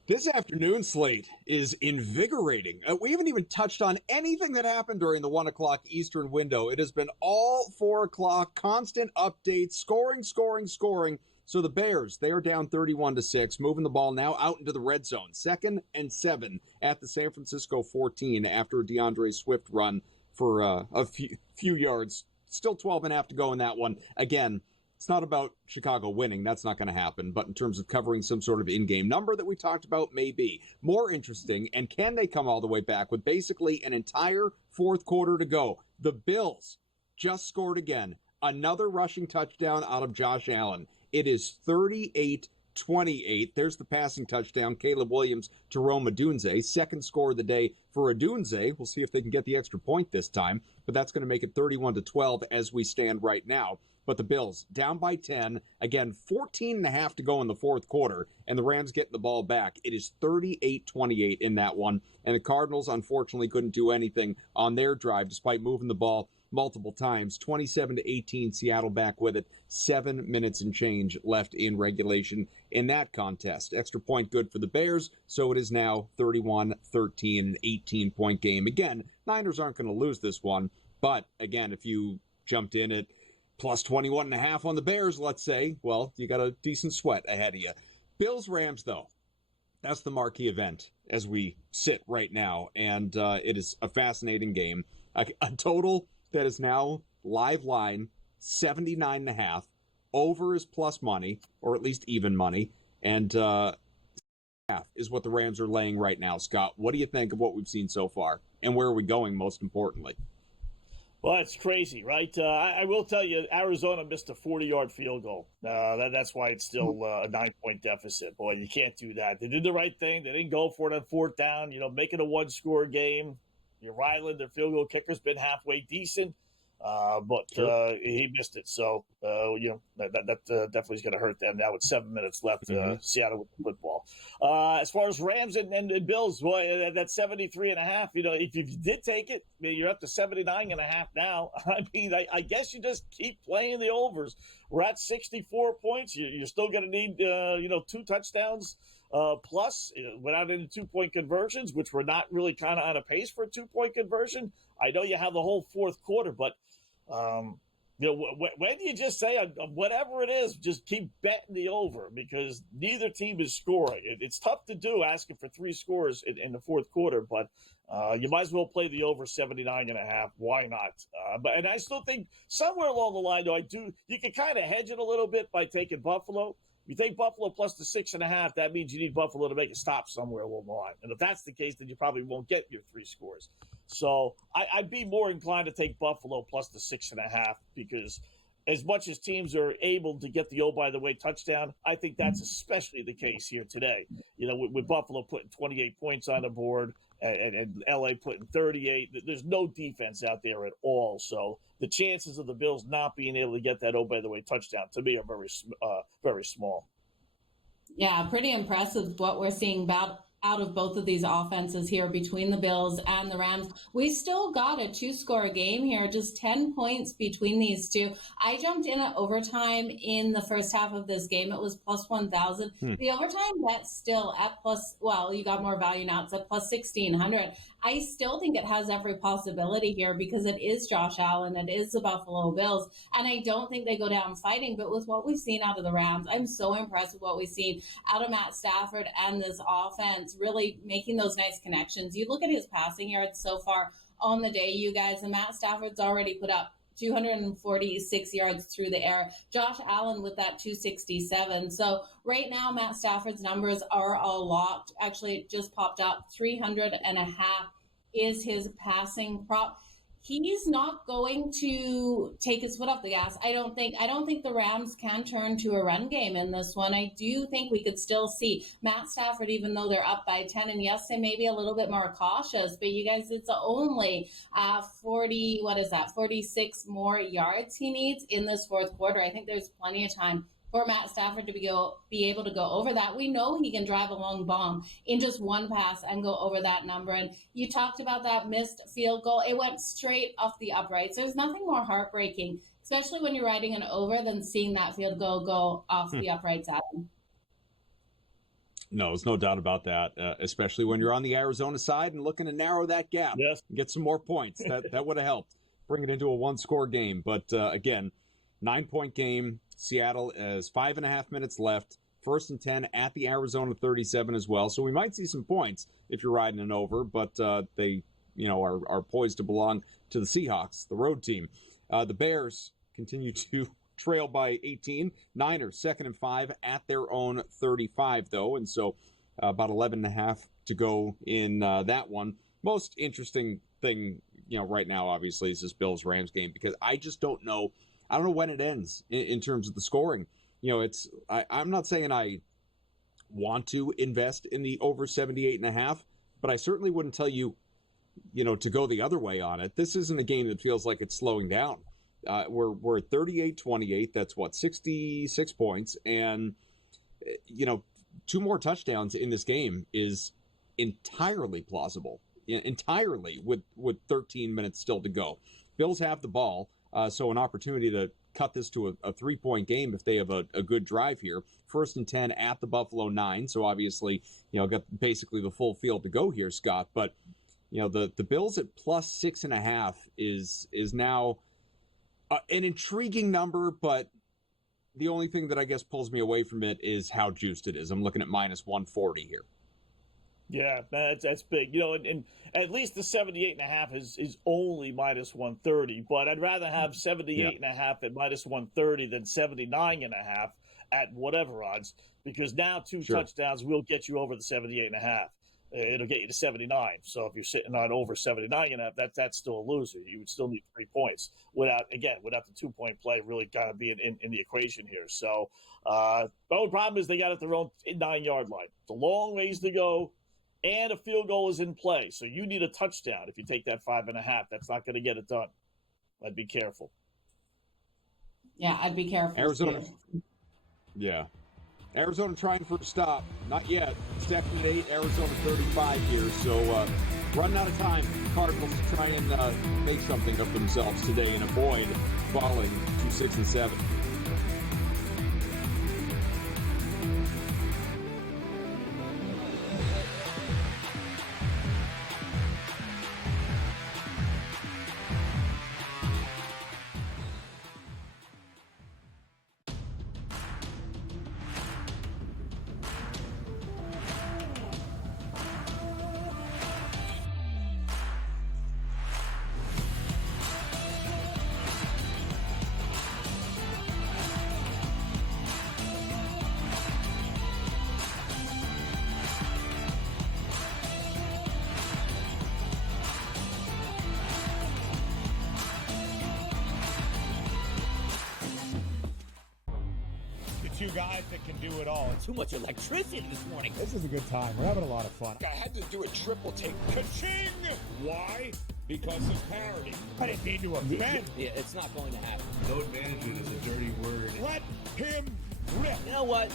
This afternoon slate is invigorating. We haven't even touched on anything that happened during the 1 o'clock Eastern window. It has been all 4 o'clock, constant updates, scoring. So the Bears, they are down 31-6, moving the ball now out into the red zone. 2nd and 7 at the San Francisco 14 after a DeAndre Swift run for a few yards. Still 12.5 to go in that one. Again, it's not about Chicago winning. That's not going to happen. But in terms of covering some sort of in-game number that we talked about, maybe. More interesting, and can they come all the way back with basically an entire fourth quarter to go? The Bills just scored again. Another rushing touchdown out of Josh Allen. It is 38-28. There's the passing touchdown. Caleb Williams to Rome Odunze. Second score of the day for Odunze. We'll see if they can get the extra point this time. But that's going to make it 31-12 as we stand right now. But the Bills down by 10. Again, 14.5 to go in the fourth quarter. And the Rams getting the ball back. It is 38-28 in that one. And the Cardinals, unfortunately, couldn't do anything on their drive despite moving the ball multiple times. 27-18, Seattle back with it. 7 minutes and change left in regulation in that contest. Extra point good for the Bears. So it is now 31-13, an 18-point game. Again, Niners aren't going to lose this one. But again, if you jumped in at plus 21.5 on the Bears, let's say, well, you got a decent sweat ahead of you. Bills-Rams, though, that's the marquee event as we sit right now, and it is a fascinating game. A total that is now live line 79.5. Over is plus money, or at least even money, and half is what the Rams are laying right now. Scott, what do you think of what we've seen so far, and where are we going most importantly? Well, it's crazy, right? I will tell you, Arizona missed a 40-yard field goal. That's why it's still a 9-point deficit. Boy, you can't do that. They did the right thing. They didn't go for it on fourth down. Make it a one-score game. Ryland, their field goal kicker's been halfway decent, but he missed it. So, that definitely is going to hurt them now with 7 minutes left. Seattle with the football. As far as Rams and Bills, boy, that 73.5. If you did take it, you're up to 79.5 now. I guess you just keep playing the overs. We're at 64 points. You're still going to need 2 touchdowns. Plus, without any 2-point conversions, which we're not really kind of on a pace for a 2-point conversion. I know you have the whole fourth quarter, but when do you just say whatever it is, just keep betting the over because neither team is scoring. It's tough to do asking for 3 scores in the fourth quarter, but you might as well play the over 79.5. Why not? And I still think somewhere along the line, though, you can kind of hedge it a little bit by taking Buffalo. If you take Buffalo plus the 6.5, that means you need Buffalo to make a stop somewhere along the line. And if that's the case, then you probably won't get your 3 scores. So I'd be more inclined to take Buffalo plus the 6.5 because as much as teams are able to get the oh-by-the-way touchdown, I think that's especially the case here today. With Buffalo putting 28 points on the board and L.A. putting 38, there's no defense out there at all. So the chances of the Bills not being able to get that oh-by-the-way touchdown, to me, are very small. Yeah, pretty impressive what we're seeing out of both of these offenses here between the Bills and the Rams. We still got a 2-score game here, just 10 points between these two. I jumped in at overtime in the first half of this game. It was plus 1,000. The overtime bet's still at you got more value now. It's at plus 1,600. I still think it has every possibility here because it is Josh Allen. It is the Buffalo Bills. And I don't think they go down fighting. But with what we've seen out of the Rams, I'm so impressed with what we've seen out of Matt Stafford and this offense, really making those nice connections. You look at his passing yards so far on the day, you guys, and Matt Stafford's already put up 246 yards through the air. Josh Allen with that 267. So right now, Matt Stafford's numbers are all locked. Actually, it just popped up. 300.5 is his passing prop. He's not going to take his foot off the gas. I don't think the Rams can turn to a run game in this one. I do think we could still see Matt Stafford, even though they're up by 10. And yes, they may be a little bit more cautious, but you guys, it's only 46 more yards he needs in this fourth quarter. I think there's plenty of time for Matt Stafford to be able to go over that. We know he can drive a long bomb in just one pass and go over that number. And you talked about that missed field goal. It went straight off the uprights. There's nothing more heartbreaking, especially when you're riding an over, than seeing that field goal go off the uprights at him. No, there's no doubt about that, especially when you're on the Arizona side and looking to narrow that gap. Yes. And get some more points. That would have helped bring it into a one-score game. But again, 9-point game. Seattle has 5.5 minutes left. 1st and 10 at the Arizona 37 as well. So we might see some points if you're riding an over, but they, are poised to belong to the Seahawks, the road team. The Bears continue to trail by 18. Niners 2nd and 5 at their own 35, though, and so about 11.5 to go in that one. Most interesting thing, right now, obviously, is this Bills-Rams game because I just don't know. I don't know when it ends in terms of the scoring. I'm not saying I want to invest in the over 78.5, but I certainly wouldn't tell you, to go the other way on it. This isn't a game that feels like it's slowing down. We're at 38-28. That's 66 points. And, 2 more touchdowns in this game is entirely plausible, entirely with 13 minutes still to go. Bills have the ball. So an opportunity to cut this to a 3-point game if they have a good drive here. 1st and 10 at the Buffalo 9. So obviously, got basically the full field to go here, Scott. But, the Bills at plus 6.5 is now an intriguing number. But the only thing that I guess pulls me away from it is how juiced it is. I'm looking at minus 140 here. Yeah, that's big. And at least the 78.5 is only minus 130, but I'd rather have 78.5 at minus 130 than 79.5 at whatever odds, because now 2 touchdowns will get you over the 78.5. It'll get you to 79. So if you're sitting on over 79.5, that's still a loser. You would still need 3 points without the 2-point play really kind of being in the equation here. So the only problem is they got it their own 9-yard line. It's a long ways to go. And a field goal is in play. So you need a touchdown if you take that 5.5. That's not going to get it done. I'd be careful. Yeah, I'd be careful. Arizona. Yeah. Arizona trying for a stop. Not yet. Second and 8, Arizona 35 here. So running out of time. Cardinals to try and make something of themselves today and avoid falling to 6 and 7. two guys that can do it all. Too much electricity this morning. This is a good time. We're having a lot of fun. I had to do a triple take. Ka-ching! Why? Because of parity. I didn't mean to offend. Yeah, it's not going to happen. Load management is a dirty word. Let him rip. You know what?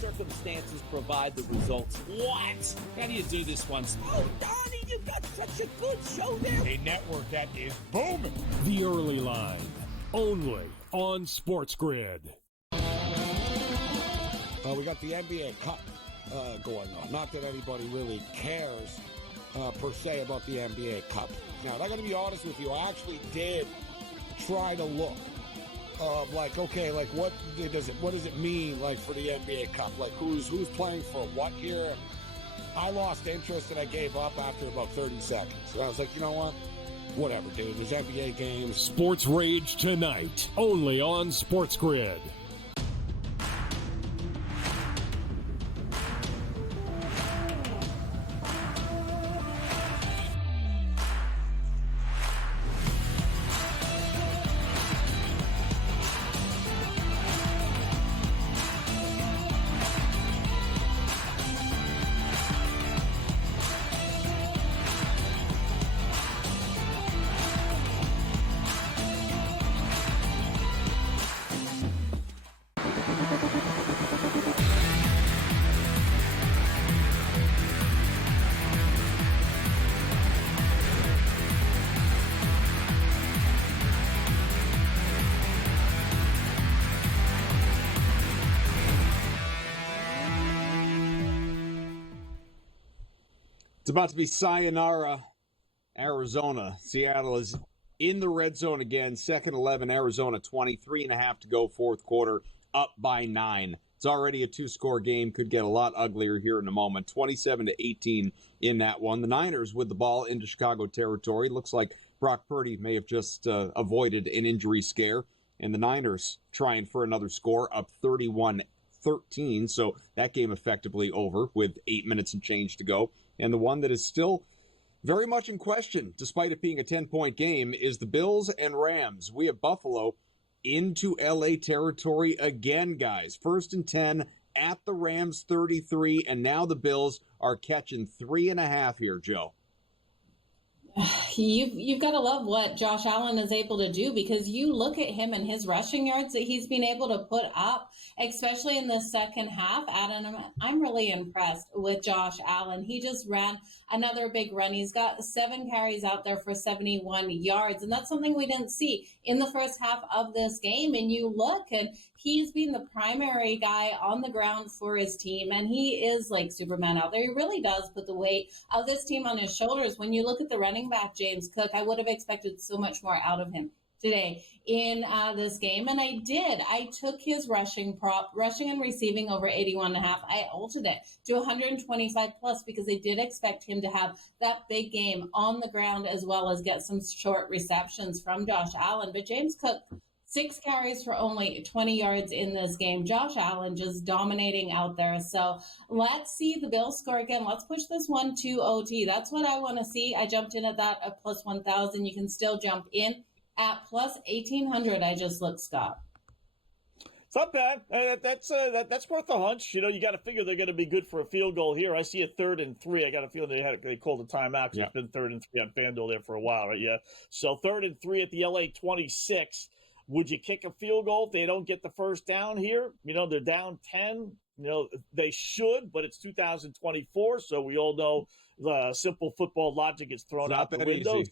Circumstances provide the results. What? How do you do this once? Oh, Donnie, you got such a good show there. A network that is booming. The early line, only on SportsGrid. We got the NBA Cup going on. Not that anybody really cares per se about the NBA Cup. Now, I got to be honest with you. I actually did try to look of like, okay, like what does it mean like for the NBA Cup? Like who's playing for what here? I lost interest and I gave up after about 30 seconds. And I was like, you know what? Whatever, dude. There's NBA games. Sports Rage tonight, only on SportsGrid. It's about to be sayonara, Arizona. Seattle is in the red zone again. Second 11, Arizona 20, 3.5 to go, fourth quarter, up by 9. It's already a two-score game. Could get a lot uglier here in a moment. 27-18 in that one. The Niners with the ball into Chicago territory. Looks like Brock Purdy may have just avoided an injury scare. And the Niners trying for another score, up 31-13. So that game effectively over with 8 minutes and change to go. And the one that is still very much in question, despite it being a 10-point game, is the Bills and Rams. We have Buffalo into L.A. territory again, guys. 1st and 10 at the Rams 33, and now the Bills are catching 3.5 here, Joe. You've got to love what Josh Allen is able to do, because you look at him and his rushing yards that he's been able to put up, especially in the second half. Adam, I'm really impressed with Josh Allen. He just ran another big run. He's got 7 carries out there for 71 yards, and that's something we didn't see in the first half of this game. And you look, and he's been the primary guy on the ground for his team, and he is like Superman out there. He really does put the weight of this team on his shoulders. When you look at the running back, James Cook, I would have expected so much more out of him today in this game, and I did. I took his rushing prop, rushing and receiving over 81.5. I altered it to 125 plus because I did expect him to have that big game on the ground as well as get some short receptions from Josh Allen. But James Cook, 6 carries for only 20 yards in this game. Josh Allen just dominating out there. So let's see the Bills score again. Let's push this one to OT. That's what I want to see. I jumped in at that at plus 1,000. You can still jump in at plus 1,800. I just looked, Scott. It's not bad. That's worth a hunch. You know, you got to figure they're going to be good for a field goal here. I see a 3rd and 3. I got a feeling they called a timeout because It's been 3rd and 3 on FanDuel there for a while, right? Yeah. So 3rd and 3 at the LA 26. Would you kick a field goal if they don't get the first down here? You know, they're down 10. You know, they should, but it's 2024, so we all know simple football logic is thrown out the window.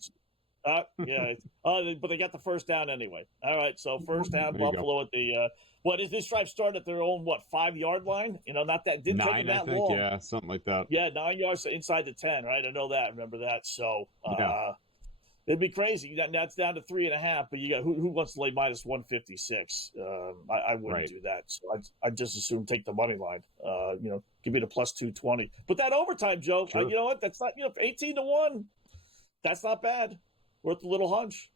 But they got the first down anyway. All right, so first down, Buffalo at the what is this drive started at their own 5-yard line? You know, not that didn't 9, take them that I think, long. Yeah, something like that. Yeah, 9 yards inside the 10, right? I know that. Remember that. So it'd be crazy. That's down to 3.5. But you got who wants to lay minus 156? I wouldn't do that. So I'd just assume take the money line. You know, give me the plus 220. But that overtime, Joe. Sure. You know what? That's not 18-1. That's not bad. Worth a little hunch.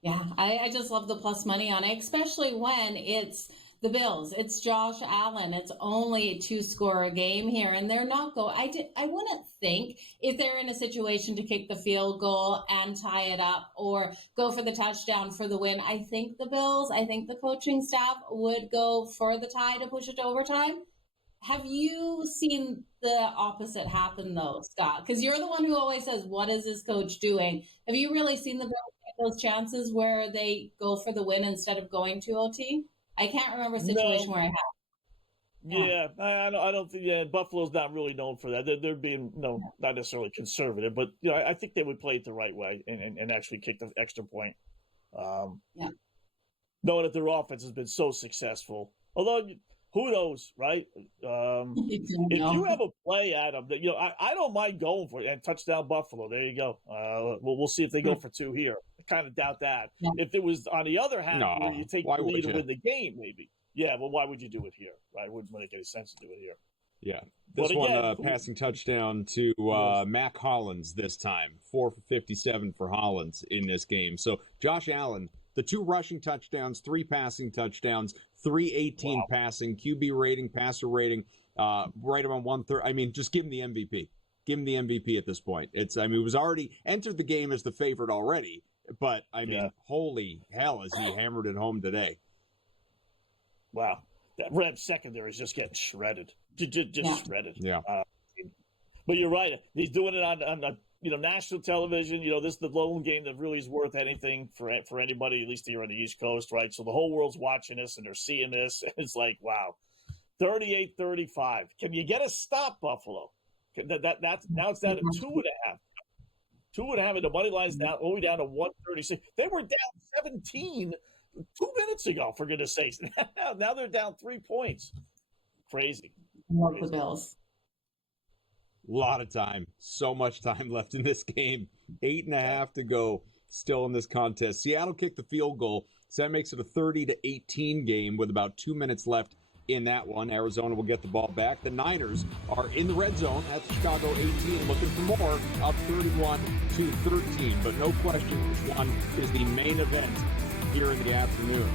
Yeah, I just love the plus money on it, especially when it's the Bills. It's Josh Allen. It's only a 2-score game here, and they're not I wouldn't think if they're in a situation to kick the field goal and tie it up or go for the touchdown for the win. I think the coaching staff would go for the tie to push it to overtime. Have you seen the opposite happen, though, Scott? Because you're the one who always says, what is this coach doing? Have you really seen the Bills get those chances where they go for the win instead of going to OT? I can't remember a situation where I have. Yeah, I don't think. Yeah, Buffalo's not really known for that. They're being not necessarily conservative, but I think they would play it the right way and actually kick the extra point. Knowing that their offense has been so successful, although who knows, right? If you have a play, Adam, that I don't mind going for it and touchdown Buffalo. There you go. We'll see if they go for 2 here. I kind of doubt that. Yeah. If it was on the other hand, where you take the lead to win the game, maybe. Yeah, well, why would you do it here, right? It wouldn't make any sense to do it here. Yeah. This one, passing touchdown to Mac Hollins this time. 4 for 57 for Hollins in this game. So Josh Allen, the 2 rushing touchdowns, 3 passing touchdowns, 318 passing, QB rating, passer rating, right around 130. I mean, just give him the MVP. Give him the MVP at this point. It was already entered the game as the favorite already, but I mean, holy hell, has he hammered it home today? Wow. That Rams secondary is just getting shredded. Just shredded. Yeah. But you're right. He's doing it on national television. This is the lone game that really is worth anything for anybody, at least here on the East Coast, right? So the whole world's watching this and they're seeing this. And it's like, wow, 38-35. Can you get a stop, Buffalo? That's now it's down to 2.5. 2.5, and the money line's down, only down to 136. They were down 17 2 minutes ago, for goodness sakes. Now they're down 3 points. Crazy. Love the Bills. A lot of time. So much time left in this game. 8.5 to go still in this contest. Seattle kicked the field goal, so that makes it a 30-18 game with about 2 minutes left in that one. Arizona will get the ball back. The Niners are in the red zone at the Chicago 18, looking for more, up 31-13. But no question which one is the main event here in the afternoon.